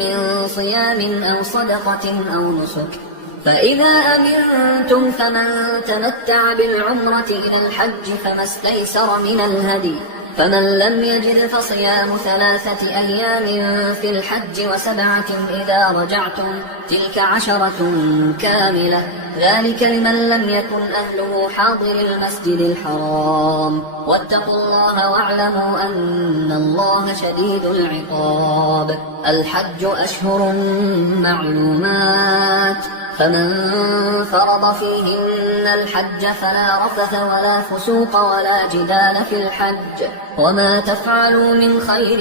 من صيام أو صدقة أو نسك فإذا أمنتم فمن تمتع بالعمرة إلى الحج فما استيسر من الهدي فمن لم يجد فصيام 3 أيام في الحج و7 إذا رجعتم تلك 10 كاملة ذلك لمن لم يكن أهله حاضر المسجد الحرام واتقوا الله واعلموا أن الله شديد العقاب. الحج أشهر معلومات فمن فرض فيهن الحج فلا رفث ولا فسوق ولا جدال في الحج وما تفعلوا من خير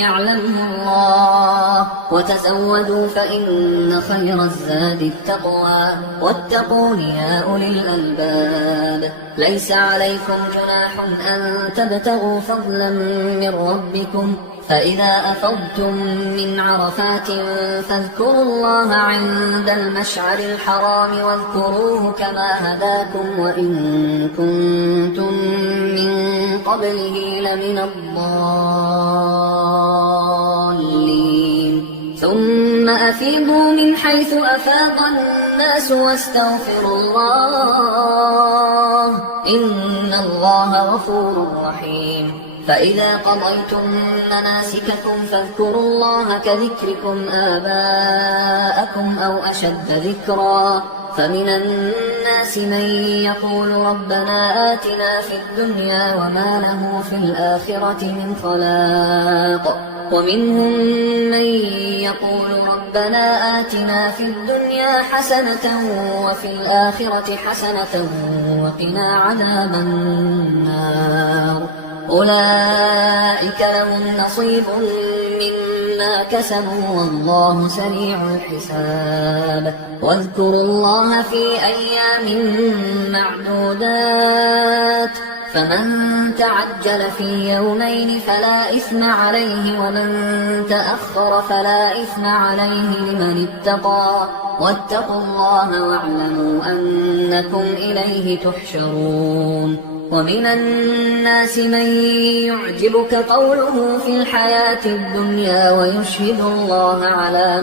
يعلمه الله وتزودوا فإن خير الزاد التقوى واتقون يا أولي الألباب. ليس عليكم جناح أن تبتغوا فضلا من ربكم، فإذا أفضتم من عرفات فاذكروا الله عند المشعر الحرام واذكروه كما هداكم وإن كنتم من قبله لمن الضالين. ثم أفيضوا من حيث أفاض الناس واستغفروا الله إن الله غفور رحيم. فإذا قضيتم مناسككم فاذكروا الله كذكركم آباءكم أو أشد ذكرا. فمن الناس من يقول ربنا آتنا في الدنيا وما له في الآخرة من خلاق، ومنهم من يقول ربنا آتنا في الدنيا حسنة وفي الآخرة حسنة وقنا عذاب النار. أولئك لهم نصيب مما كسبوا والله سريع الحساب. واذكروا الله في أيام معدودات، فمن تعجل في يومين فلا إثم عليه ومن تأخر فلا إثم عليه لمن اتقى. واتقوا الله واعلموا أنكم إليه تحشرون. ومن الناس من يعجبك قوله في الحياة الدنيا ويشهد الله على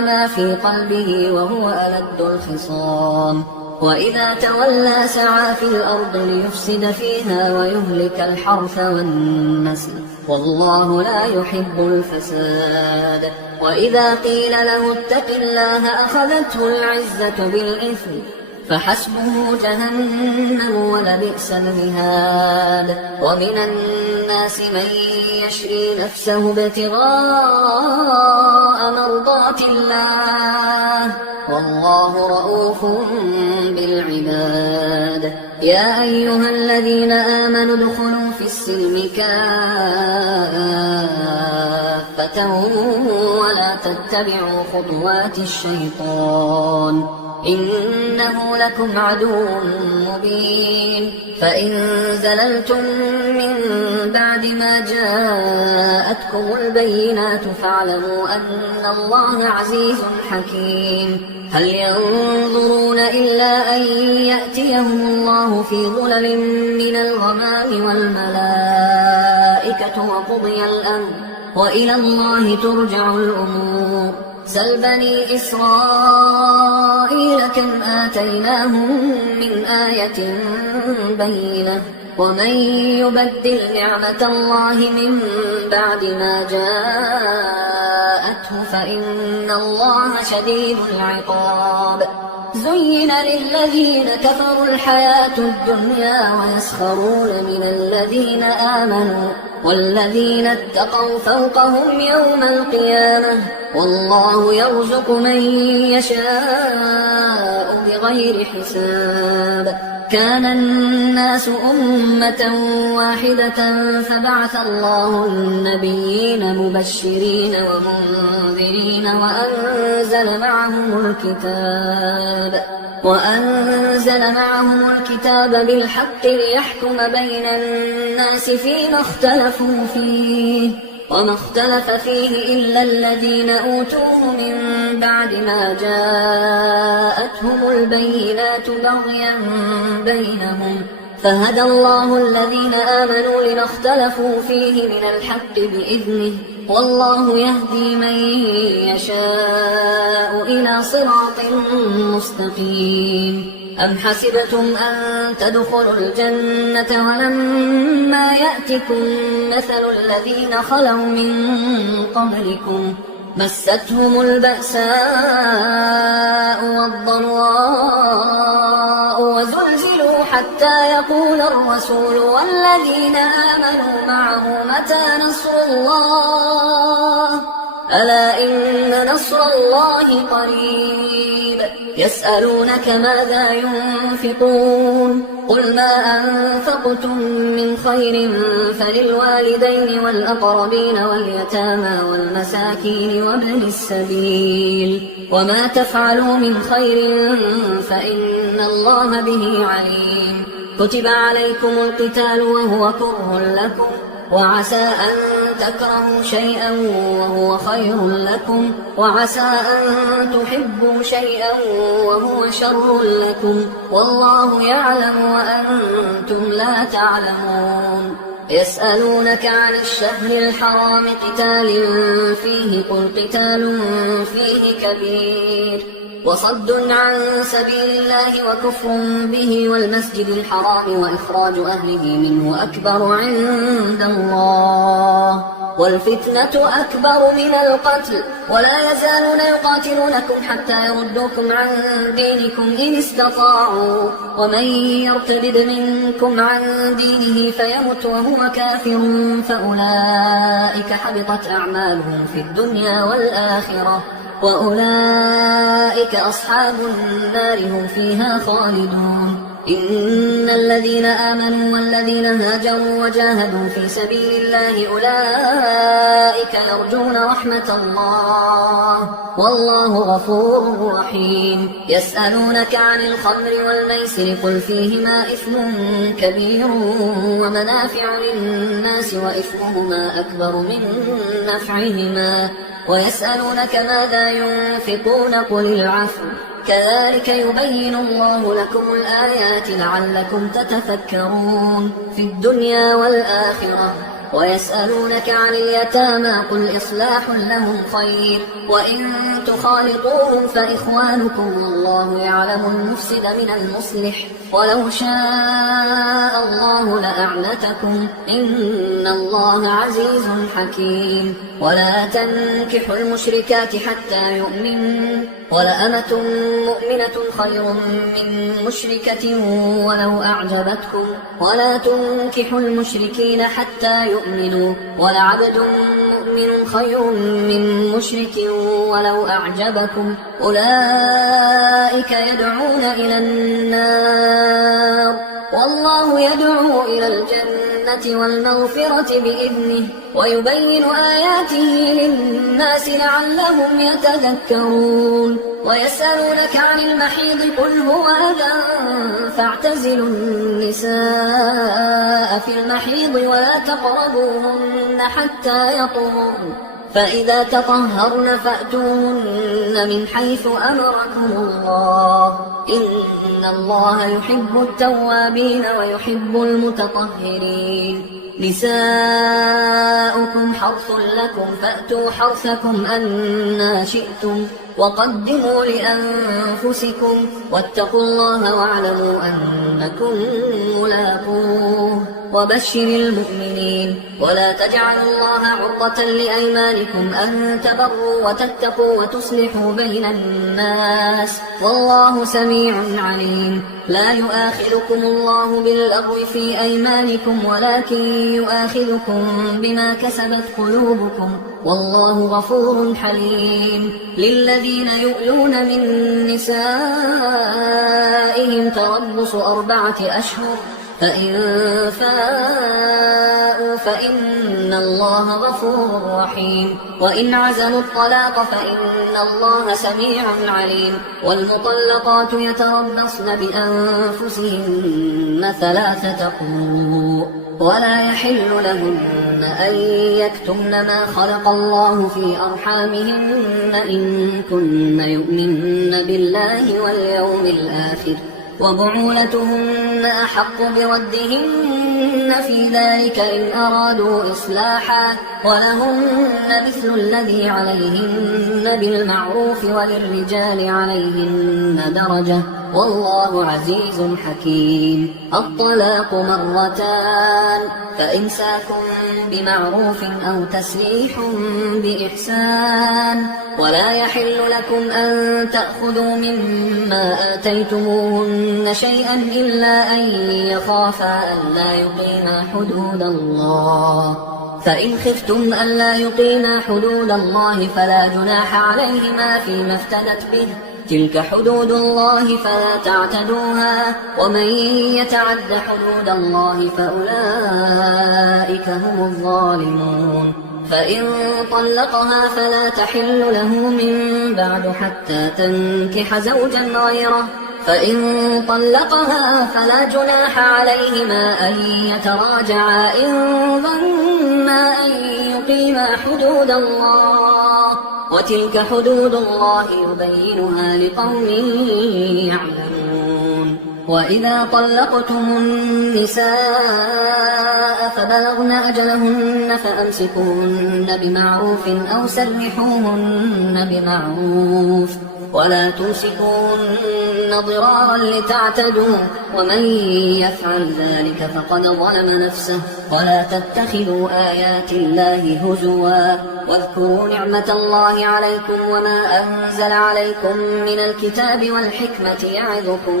ما في قلبه وهو ألد الخصام. وإذا تولى سعى في الأرض ليفسد فيها ويهلك الحرث والنسل والله لا يحب الفساد. وإذا قيل له اتق الله أخذته العزة بالإثم فحسبه جهنم ولبئس المهاد. ومن الناس من يشري نفسه ابتغاء مرضات الله والله رؤوف بالعباد. يا أيها الذين آمنوا ادخلوا في السلم كافة ولا تتبعوا خطوات الشيطان إنه لكم عدو مبين. فإن زللتم من بعد ما جاءتكم البينات فاعلموا أن الله عزيز حكيم. هل ينظرون إلا أن يأتيهم الله في ظلل من الغمام والملائكة وقضي الأمر وإلى الله ترجع الأمور. سل بني إسرائيل كم آتيناهم من آية بينة ومن يبدل نعمة الله من بعد ما جاءته فإن الله شديد العقاب. زين للذين كفروا الحياة الدنيا ويسخرون من الذين آمنوا والذين اتقوا فوقهم يوم القيامة والله يرزق من يشاء بغير حساب. كان الناس أمة واحدة فبعث الله النبيين مبشرين ومنذرين وأنزل معهم الكتاب بالحق ليحكم بين الناس فيما اختلفوا فيه وما اختلف فيه إلا الذين أوتوه من بعد ما جاءتهم البينات بغيا بينهم فهدى الله الذين آمنوا لما اختلفوا فيه من الحق بإذنه والله يهدي من يشاء إلى صراط مستقيم. أم حسبتم أن تدخلوا الجنة ولما يأتكم مثل الذين خلوا من قبلكم مستهم البأساء والضراء وزلزلوا حتى يقول الرسول والذين آمنوا معه متى نصر الله ألا إن نصر الله قريب. يسألونك ماذا ينفقون قل ما أنفقتم من خير فللوالدين والأقربين واليتامى والمساكين وابن السبيل وما تفعلوا من خير فإن الله به عليم كتب عليكم القتال وهو كره لكم وعسى أن تكرهوا شيئا وهو خير لكم وعسى أن تحبوا شيئا وهو شر لكم والله يعلم وأنتم لا تعلمون يسألونك عن الشهر الحرام قتال فيه قل قتال فيه كبير وصد عن سبيل الله وكفر به والمسجد الحرام وإخراج أهله منه أكبر عند الله والفتنة أكبر من القتل ولا يزالون يقاتلونكم حتى يردوكم عن دينكم إن استطاعوا ومن يرتد منكم عن دينه فيمت وهو كافر فأولئك حبطت أعمالهم في الدنيا والآخرة وأولئك أصحاب النار هم فيها خالدون إن الذين آمنوا والذين هاجروا وجاهدوا في سبيل الله أولئك يرجون رحمة الله والله غفور رحيم يسألونك عن الخمر والميسر قل فيهما إثم كبير ومنافع للناس وإثمهما أكبر من نفعهما ويسألونك ماذا ينفقون قل العفو كذلك يبين الله لكم الآيات لعلكم تتفكرون في الدنيا والآخرة ويسألونك عن اليتامى قل إصلاح لهم خير وإن تخالطوهم فإخوانكم والله يعلم المفسد من المصلح ولو شاء الله لأعنتكم إن الله عزيز حكيم ولا تنكحوا المشركات حتى يؤمنوا ولأمة مؤمنة خير من مشركة ولو أعجبتكم ولا تنكحوا المشركين حتى يؤمنوا ولعبد مؤمن خير من مشرك ولو أعجبكم أولئك يدعون إلى النار والله يدعو إلى الجنة والمغفرة بإذنه ويبين آياته للناس لعلهم يتذكرون ويسألونك عن المحيض قل هو أذى فاعتزلوا النساء في المحيض ولا تقربوهن حتى يطهرن فإذا تطهرن فأتوهن من حيث أمركم الله إن الله يحب التوابين ويحب المتطهرين نساؤكم حرث لكم فأتوا حرثكم أنى شئتم وقدموا لأنفسكم واتقوا الله واعلموا أنكم ملاقوه وبشر المؤمنين ولا تجعلوا الله عرضة لأيمانكم أن تبروا وتتقوا وتصلحوا بين الناس والله سميع عليم لا يؤاخذكم الله باللغو في أيمانكم ولكن يؤاخذكم بما كسبت قلوبكم والله غفور حليم للذين يؤلون من نسائهم تربص 4 أشهر فإن فاءوا فإن الله غفور رحيم وإن عزموا الطلاق فإن الله سميع عليم والمطلقات يتربصن بأنفسهن 3 قروء ولا يحل لهن أن يكتمن ما خلق الله في أرحامهن إن كن يؤمن بالله واليوم الآخر وبعولتهن أحق بردهن في ذلك إن أرادوا إصلاحا ولهن مثل الذي عليهن بالمعروف وللرجال عليهن درجة والله عزيز حكيم الطلاق 2 فإمساك بمعروف أو تسريح بإحسان ولا يحل لكم أن تأخذوا مما آتيتموهن شيئا إلا أن يخافا ألا يقيما حدود الله فإن خفتم ألا يقيما حدود الله فلا جناح عليهما فيما افتدت به تلك حدود الله فلا تعتدوها ومن يتعد حدود الله فأولئك هم الظالمون. فإن طلقها فلا تحل له من بعد حتى تنكح زوجا غيره، فإن طلقها فلا جناح عليهما أن يتراجعا إن ظنا أن يقيما حدود الله، وتلك حدود الله يبينها لقوم يعلمون. وإذا طلقتم النساء فبلغن أجلهن فأمسكوهن بمعروف أو سرحوهن بمعروف، ولا تمسكوهن ضرارا لتعتدوا، ومن يفعل ذلك فقد ظلم نفسه. ولا تتخذوا آيات الله هزوا، واذكروا نعمة الله عليكم وما أنزل عليكم من الكتاب والحكمة يعظكم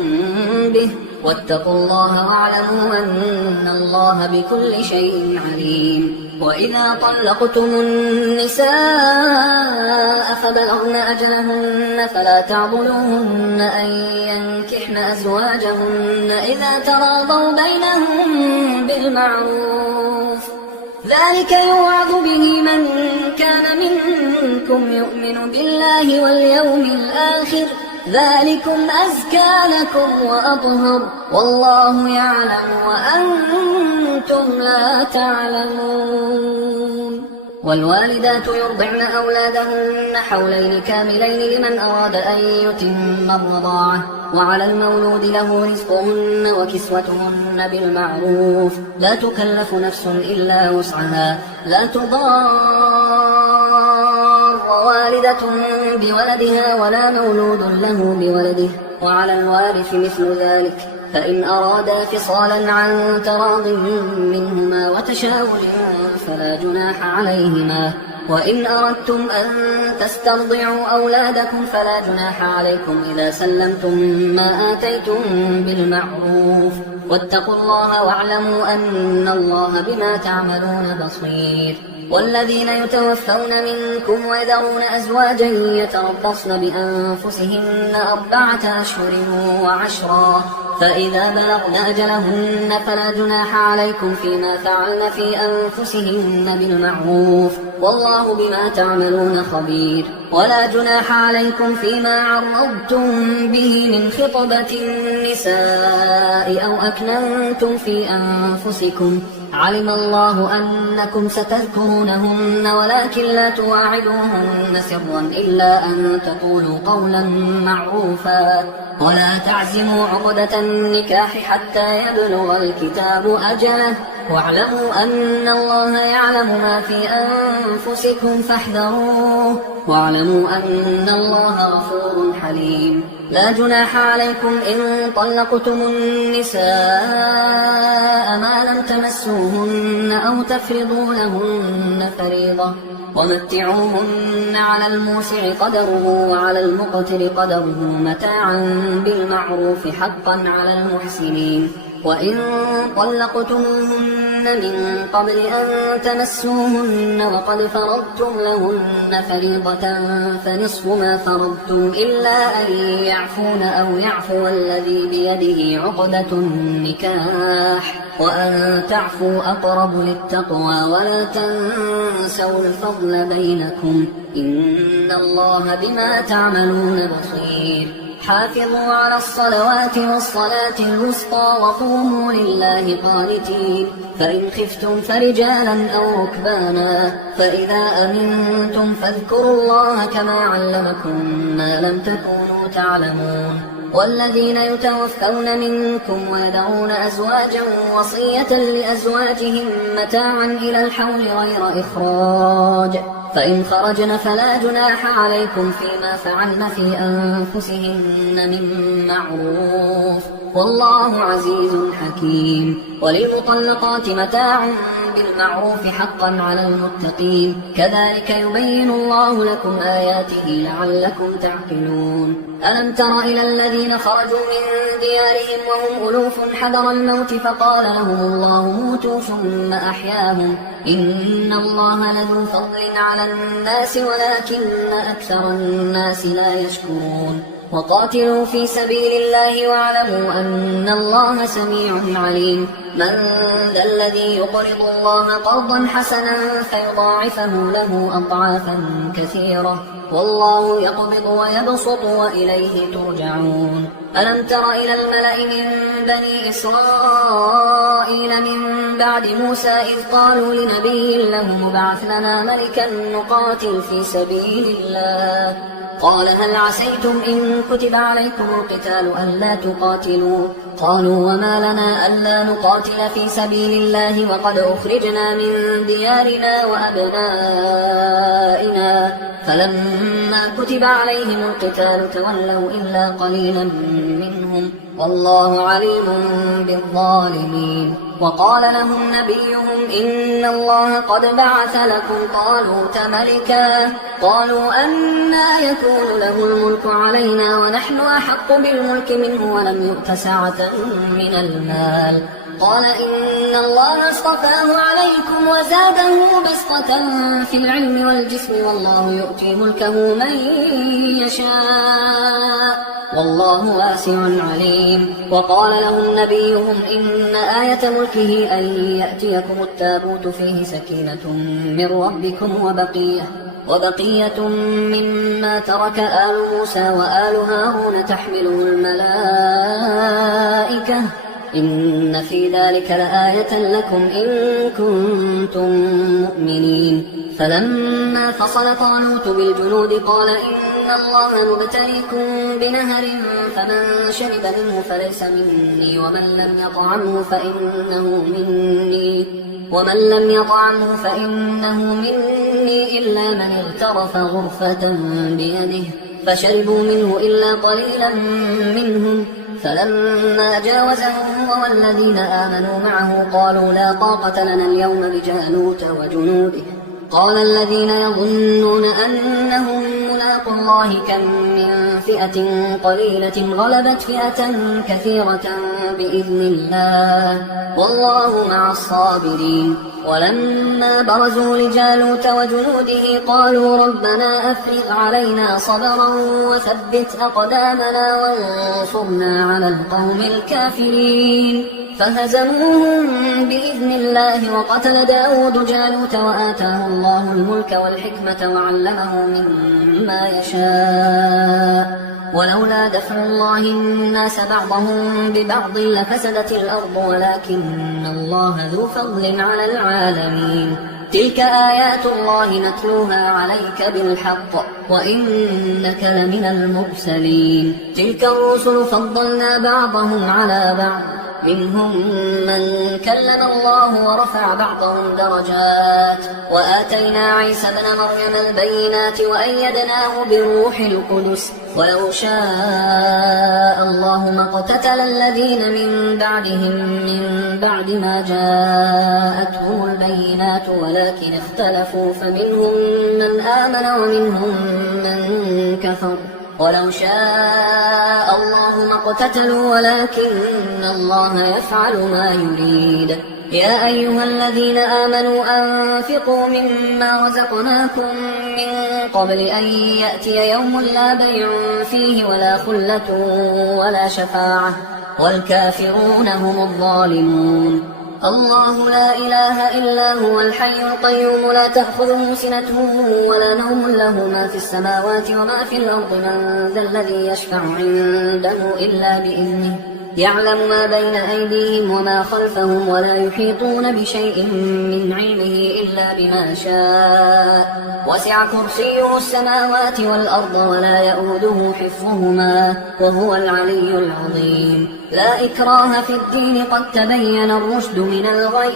به، واتقوا الله واعلموا أن الله بكل شيء عليم. وإذا طلقتم النساء فبلغن أجلهن فلا تعضلوهن أن ينكحن أزواجهن إذا تراضوا بينهم بالمعروف، ذلك يوعظ به من كان منكم يؤمن بالله واليوم الآخر، ذلكم أزكى لكم وأطهر، والله يعلم وأنتم لا تعلمون. والوالدات يرضعن أولادهن حولين كاملين لمن أراد أن يتم الرضاعة، وعلى المولود له رزقهن وكسوتهن بالمعروف، لا تكلف نفس إلا وسعها، لا تضار والدة بولدها ولا مولود له بولده، وعلى الوارث مثل ذلك، فإن أرادا فصالا عن تراض منهما وتشاور فلا جناح عليهما. وإن أردتم أن تسترضعوا أولادكم فلا جناح عليكم إذا سلمتم ما آتيتم بالمعروف، واتقوا الله واعلموا أن الله بما تعملون بصير. والذين يتوفون منكم ويذرون أزواجا يتربصن بأنفسهن 4 أشهر و10، فإذا بلغن أجلهن فلا جناح عليكم فيما فعلن في أنفسهن بالمعروف، والله بما تعملون خبير. ولا جناح عليكم فيما عرضتم به من خطبة النساء أو أكننتم في أنفسكم، علم الله أنكم ستذكرونهن ولكن لا تواعدوهن سرا إلا أن تقولوا قولا معروفا، ولا تعزموا عقدة النكاح حتى يبلغ الكتاب أجله، واعلموا أن الله يعلم ما في أنفسكم فاحذروه، واعلموا أن الله غفور حليم. لا جناح عليكم إن طلقتم النساء ما لم تمسوهن أو تفرضوا لهن فريضة، ومتعوهن على الموسع قدره وعلى المقتر قدره متاعا بالمعروف حقا على المحسنين. وإن طلقتموهن من قبل أن تمسوهن وقد فرضتم لهن فريضة فنصف ما فرضتم إلا أن يعفون أو يعفو الذي بيده عقدة النكاح، وأن تعفوا أقرب للتقوى، ولا تنسوا الفضل بينكم، إن الله بما تعملون بصير. حافظوا على الصلوات والصلاة الوسطى وقوموا لله قانتين، فإن خفتم فرجالا أو ركبانا، فإذا أمنتم فاذكروا الله كما علمكم ما لم تكونوا تعلمون. والذين يتوفون منكم ويذرون أزواجا وصية لأزواجهم متاعا إلى الحول غير إخراج، فإن خرجن فلا جناح عليكم فيما فعلن في أنفسهن من معروف، والله عزيز حكيم. وللمطلقات متاع بالمعروف حقا على المتقين، كذلك يبين الله لكم آياته لعلكم تعقلون. ألم تر إلى الذين خرجوا من ديارهم وهم ألوف حذر الموت فقال لهم الله موتوا ثم أحياهم، إن الله لذو فضل على الناس ولكن أكثر الناس لا يشكرون. وقاتلوا في سبيل الله واعلموا أن الله سميع عليم. من ذا الذي يقرض الله قرضا حسنا فيضاعفه له أضعافا كثيرة والله يقبض ويبسط وإليه ترجعون. ألم تر إلى الملأ من بني إسرائيل من بعد موسى إذ قالوا لنبي له ابعث لنا ملكا نقاتل في سبيل الله قال هل عسيتم إن كتب عليكم القتال ألا تقاتلوا قالوا وما لنا ألا نقاتل في سبيل الله وقد أخرجنا من ديارنا وأبنائنا فلما كتب عليهم القتال تولوا إلا قليلا منهم والله عليم بالظالمين. وقال لهم نبيهم إن الله قد بعث لكم طالوت ملكا قالوا أنى يكون له الملك علينا ونحن أحق بالملك منه ولم يؤت سعة من المال قال إن الله اصطفاه عليكم وزاده بسطة في العلم والجسم والله يؤتي ملكه من يشاء والله واسع عليم. وقال لهم نبيهم إن آية ملكه أن يأتيكم التابوت فيه سكينة من ربكم وبقية مما ترك آل موسى وآل هارون تحمله الملائكة إن في ذلك لآية لكم إن كنتم مؤمنين. فلما فصل طالوت بالجنود قال إن الله مبتليكم بنهر فمن شرب منه فليس مني ومن لم يطعمه فإنه مني إلا من اغترف غرفة بيده فشربوا منه إلا قليلا منهم فلما جاوزه هو والذين آمنوا معه قالوا لا طاقة لنا اليوم بجالوت وجنوده قال الذين يظنون أنهم ملاقو الله كم من فئة قليلة غلبت فئة كثيرة بإذن الله والله مع الصابرين. ولما برزوا لجالوت وجنوده قالوا ربنا أفرغ علينا صبرا وثبت أقدامنا وانصرنا على القوم الكافرين فهزموهم بإذن الله. وقتل داود جالوت وآتاه الله الملك والحكمة وعلمه مما يشاء ولولا دفع الله الناس بعضهم ببعض لفسدت الأرض ولكن الله ذو فضل على العالمين. تلك آيات الله نتلوها عليك بالحق وإنك لمن المرسلين. تلك الرسل فضلنا بعضهم على بعض منهم من كلم الله ورفع بعضهم درجات وآتينا عيسى ابن مريم البينات وأيدناه بروح القدس ولو شاء الله ما اقتتل الذين من بعدهم من بعد ما جاءتهم البينات ولكن اختلفوا فمنهم من آمن ومنهم من كفر ولو شاء الله ما اقتتلوا ولكن الله يفعل ما يريد. يا أيها الذين آمنوا أنفقوا مما رزقناكم من قبل أن يأتي يوم لا بيع فيه ولا خلة ولا شفاعة والكافرون هم الظالمون. الله لا إله إلا هو الحي القيوم لا تأخذه سنة ولا نوم له ما في السماوات وما في الأرض من ذا الذي يشفع عنده إلا بإذنه يعلم ما بين أيديهم وما خلفهم ولا يحيطون بشيء من علمه إلا بما شاء وسع كرسيه السماوات والأرض ولا يؤوده حفظهما وهو العلي العظيم. لا إكراه في الدين قد تبين الرشد من الغي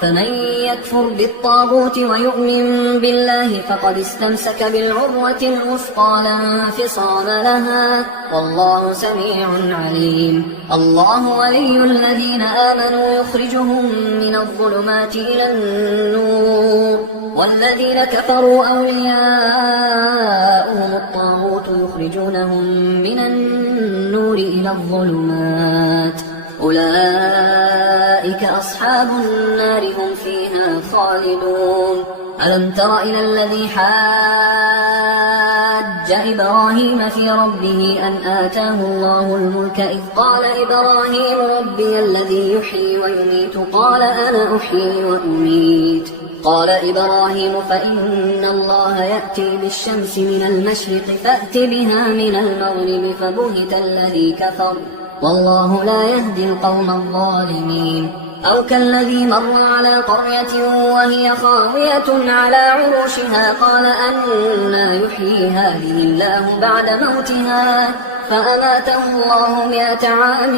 فمن يكفر بالطاغوت ويؤمن بالله فقد استمسك بالعروة الوثقى لا انفصام لها والله سميع عليم. الله ولي الذين آمنوا يخرجهم من الظلمات إلى النور والذين كفروا أولياؤهم الطاغوت يخرجونهم من النور إلى الظلمات أولئك أصحاب النار هم فيها خالدون. ألم تر إلى الذي حاج إبراهيم في ربه أن آتاه الله الملك إذ قال إبراهيم ربي الذي يحيي ويميت قال أنا أحيي وأميت. قال إبراهيم فإن الله يأتي بالشمس من المشرق فأت بها من المغرب فبهت الذي كفر والله لا يهدي القوم الظالمين. أو كالذي مر على قرية وهي خاوية على عروشها قال أنى يحيي هذه الله بعد موتها فأماته الله 100 عام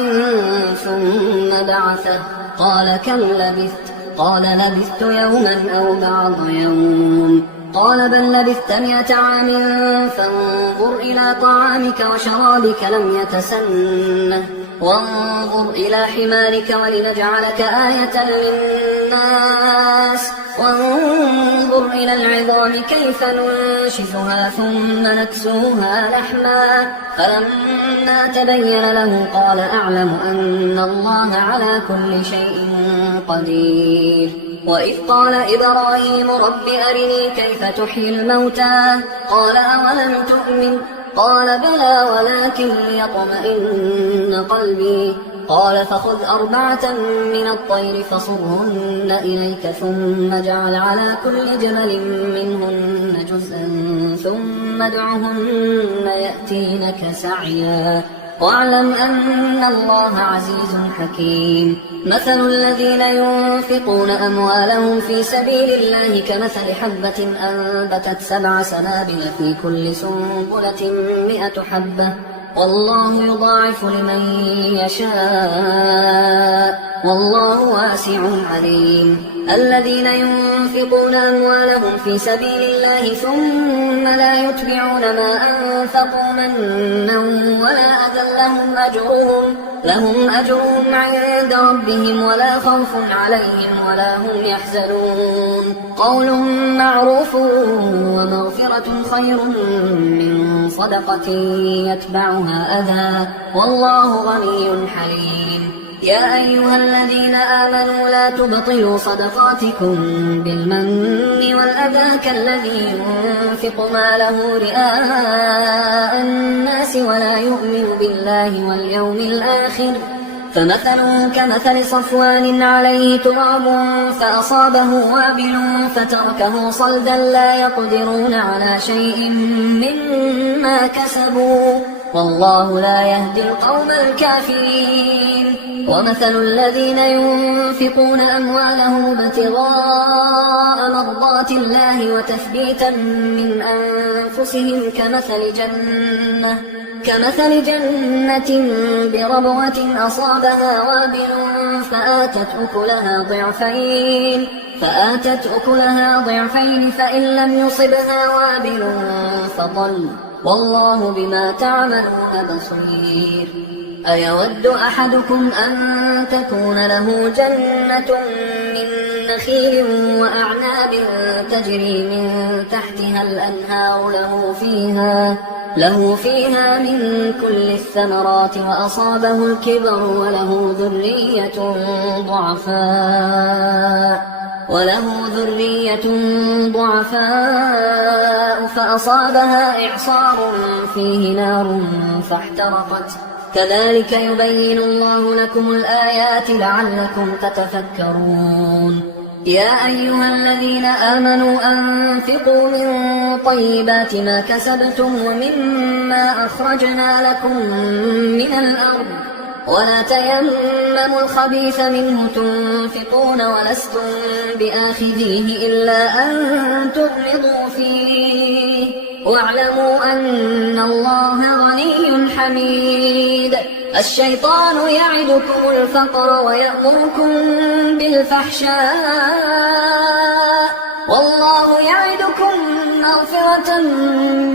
ثم بعثه قال كم لبثت؟ قال لبثت يوما أو بعض يوم. قال بل لبثت 100 عام فانظر إلى طعامك وشرابك لم يتسنه وانظر إلى حمارك ولنجعلك آية للناس وانظر إلى العظام كيف ننشفها ثم نكسوها لحما فلما تبين له قال أعلم أن الله على كل شيء قدير. وإذ قال إبراهيم رب أرني كيف تحيي الموتى قال أولم تؤمن قال بلى ولكن ليطمئن قلبي قال فخذ 4 من الطير فصرهن إليك ثم اجعل على كل جبل منهن جزءا ثم ادعهن يأتينك سعيا واعلم أن الله عزيز حكيم. مثل الذين ينفقون أموالهم في سبيل الله كمثل حبة أنبتت 7 سنابل في كل سنبلة 100 حبة والله يضاعف لمن يشاء والله واسع عليم. الذين ينفقون أموالهم في سبيل الله ثم لا يتبعون ما أنفقوا منا ولا أذى لهم أجرهم عند ربهم ولا خوف عليهم ولا هم يحزنون. قول معروف ومغفرة خير من صدقة يتبعها أذى والله غني حليم. يا أيها الذين آمنوا لا تبطلوا صدقاتكم بالمن والأذى كالذي ينفق ماله رئاء الناس ولا يؤمن بالله واليوم الآخر فمثله كمثل صفوان عليه تراب فأصابه وابل فتركه صلدا لا يقدرون على شيء مما كسبوا والله لا يهدي القوم الكافرين. ومثل الذين ينفقون أموالهم ابتغاء مرضات الله وتثبيتا من أنفسهم كمثل جنة بربوة أصابها وابل فآتت أكلها ضعفين فإن لم يصبها وابل فطل والله بما تعملون بصير. أيود أحدكم أن تكون له جنة من نخيل وأعناب تجري من تحتها الأنهار له فيها من كل الثمرات وأصابه الكبر وله ذرية ضعفاء فأصابها إعصار فيه نار فاحترقت كذلك يبين الله لكم الآيات لعلكم تتفكرون. يا أيها الذين آمنوا أنفقوا من طيبات ما كسبتم ومما أخرجنا لكم من الأرض ولا تيمموا الخبيث منه تنفقون ولستم بآخذيه إلا أن تغمضوا فيه واعلموا أن الله غني حميد. الشيطان يعدكم الفقر ويأمركم بالفحشاء والله يعدكم مغفرة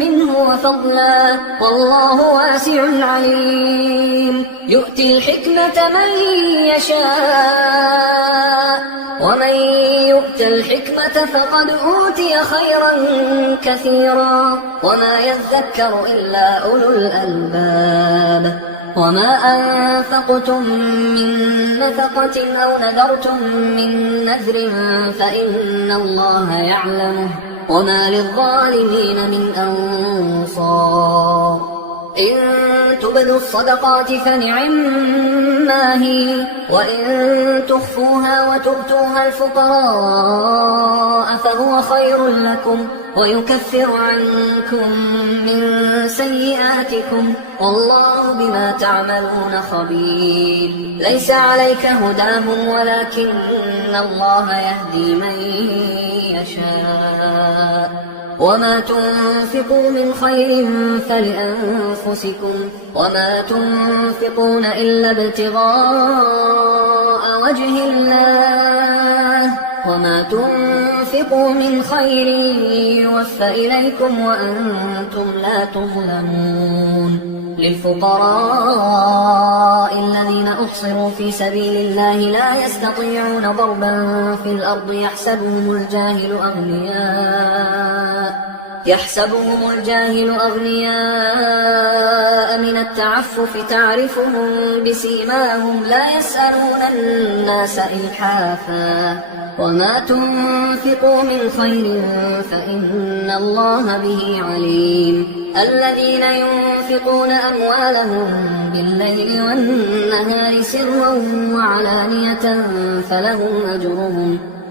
منه وفضلا والله واسع عليم. يؤتي الحكمة من يشاء ومن يؤت الحكمة فقد أوتي خيرا كثيرا وما يذكر إلا أولو الألباب. وما أنفقتم من نفقة أو نذرتم من نذر فإن الله يعلمه وما للظالمين من أنصار إن تبدوا الصدقات فنعما هي وإن تخفوها وتؤتوها الفقراء فهو خير لكم ويكفر عنكم من سيئاتكم والله بما تعملون خبير ليس عليك هداهم ولكن الله يهدي من يشاء وما تنفقوا من خير فلأنفسكم وما تنفقون إلا ابتغاء وجه الله وما تنفقوا من خير يوفى إليكم وأنتم لا تظلمون للفقراء الذين أحصروا في سبيل الله لا يستطيعون ضربا في الأرض يحسبهم الجاهل أغنياء من التعفف تعرفهم بسيماهم لا يسألون الناس إلحافا وما تنفقوا من خير فإن الله به عليم الذين ينفقون أموالهم بالليل والنهار سرا وعلانية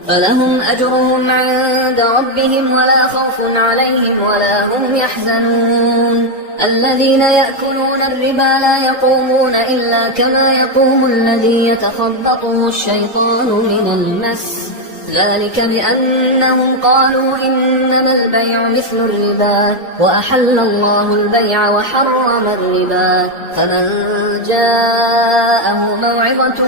فلهم أجرهم عند ربهم ولا خوف عليهم ولا هم يحزنون الذين يأكلون الربا لا يقومون إلا كما يقوم الذي يتخبطه الشيطان من المس ذلك بأنهم قالوا إنما البيع مثل الربا وأحل الله البيع وحرم الربا فمن جاءه موعظة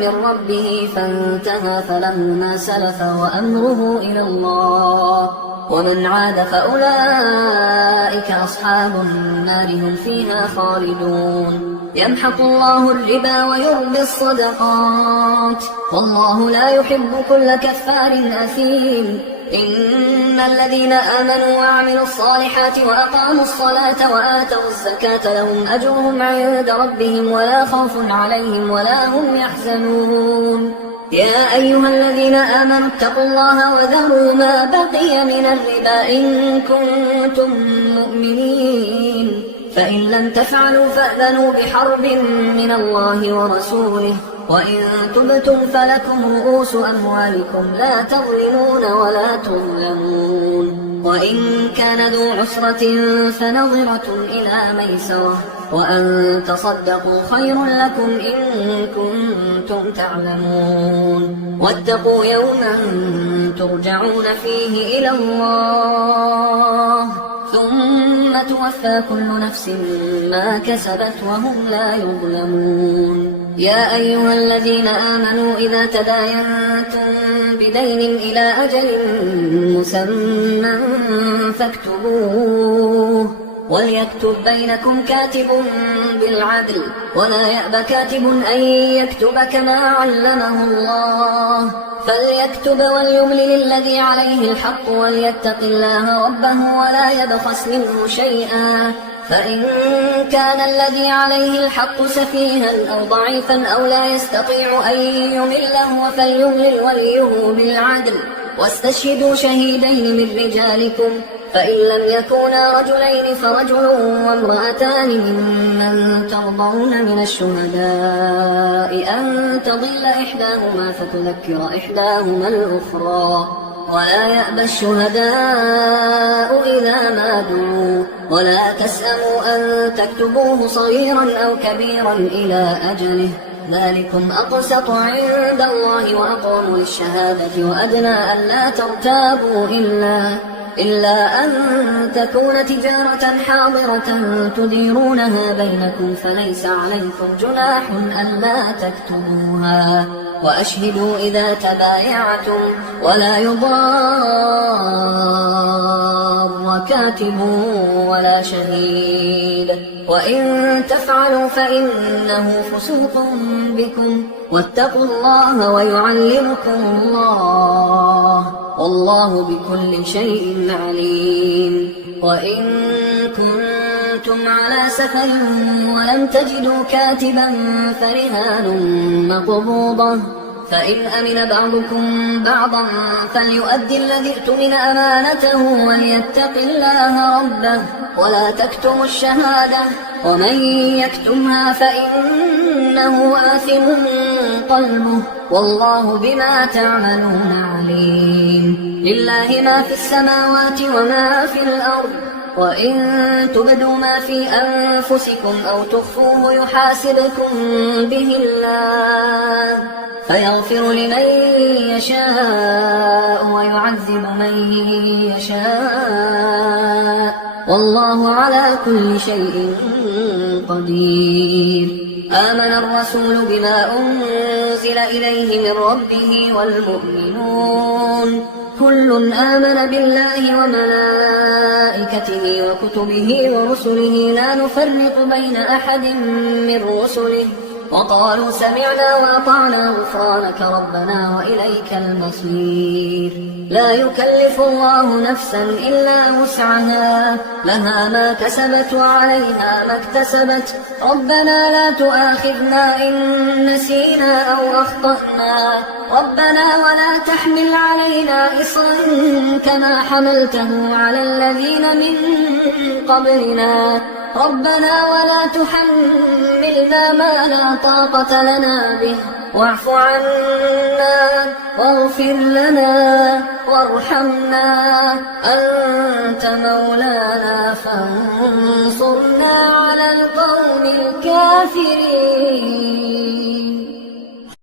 من ربه فانتهى فله ما سلف وأمره إلى الله ومن عاد فأولئك أصحاب النار هم فيها خالدون يمحق الله الربا ويربي الصدقات والله لا يحب كل كفار أثيم إن الذين آمنوا وعملوا الصالحات وأقاموا الصلاة وآتوا الزكاة لهم أجرهم عند ربهم ولا خوف عليهم ولا هم يحزنون يا أيها الذين آمنوا اتقوا الله وذروا ما بقي من الربا إن كنتم مؤمنين فإن لم تفعلوا فأذنوا بحرب من الله ورسوله وإن تبتم فلكم رؤوس أموالكم لا تظلمون ولا تظلمون وإن كان ذو عسرة فنظرة إلى ميسرة وأن تصدقوا خير لكم إن كنتم تعلمون واتقوا يوما ترجعون فيه إلى الله ثم توفى كل نفس ما كسبت وهم لا يظلمون يا أيها الذين آمنوا إذا تداينتم بدين إلى أجل مسمى فاكتبوه وليكتب بينكم كاتب بالعدل ولا يأب كاتب أن يكتب كما علمه الله فليكتب وليملل الذي عليه الحق وليتق الله ربه ولا يبخس منه شيئا فإن كان الذي عليه الحق سفيها أو ضعيفا أو لا يستطيع أن يمله فليملل وليه بالعدل واستشهدوا شهيدين من رجالكم فإن لم يكونا رجلين فرجل وامرأتان ممن ترضون من الشهداء أن تضل إحداهما فتذكر إحداهما الأخرى ولا يأبى الشهداء إذا ما دعوا ولا تسأموا أن تكتبوه صغيرا أو كبيرا إلى أجله ذلكم أقسط عند الله وأقوم للشهادة وأدنى ألا ترتابوا إلا أن تكون تجارة حاضرة تديرونها بينكم فليس عليكم جناح ألا تكتبوها وأشهدوا إذا تبايعتم ولا يضار كاتب ولا شهيد وإن تفعلوا فإنه فسوق بكم واتقوا الله ويعلمكم الله والله بكل شيء عليم وإن كنتم كنتم على سفر ولم تجدوا كاتبا فرهان مقبوضة، فإن أمن بعضكم بعضا فليؤدي الذي ائتمن أمانته وليتق الله ربه ولا تكتموا الشهادة ومن يكتمها فإنه آثم قلبه والله بما تعملون عليم. لله ما في السماوات وما في الأرض، وإن تبدوا ما في أنفسكم أو تخفوه يحاسبكم به الله فيغفر لمن يشاء ويعذب من يشاء والله على كل شيء قدير. آمن الرسول بما أنزل إليه من ربه والمؤمنون كل آمن بالله وملائكته وكتبه ورسله لا نفرق بين أحد من رسله وقالوا سمعنا وأطعنا غفرانك ربنا وإليك المصير. لا يكلف الله نفسا إلا وسعها لها ما كسبت وعليها ما اكتسبت ربنا لا تؤاخذنا إن نسينا أو أخطأنا ربنا ولا تحمل علينا إصرا كما حملته على الذين من قبلنا ربنا ولا تحملنا ما لا طاقة لنا به واعف عنا واغفر لنا وارحمنا أنت مولانا فانصرنا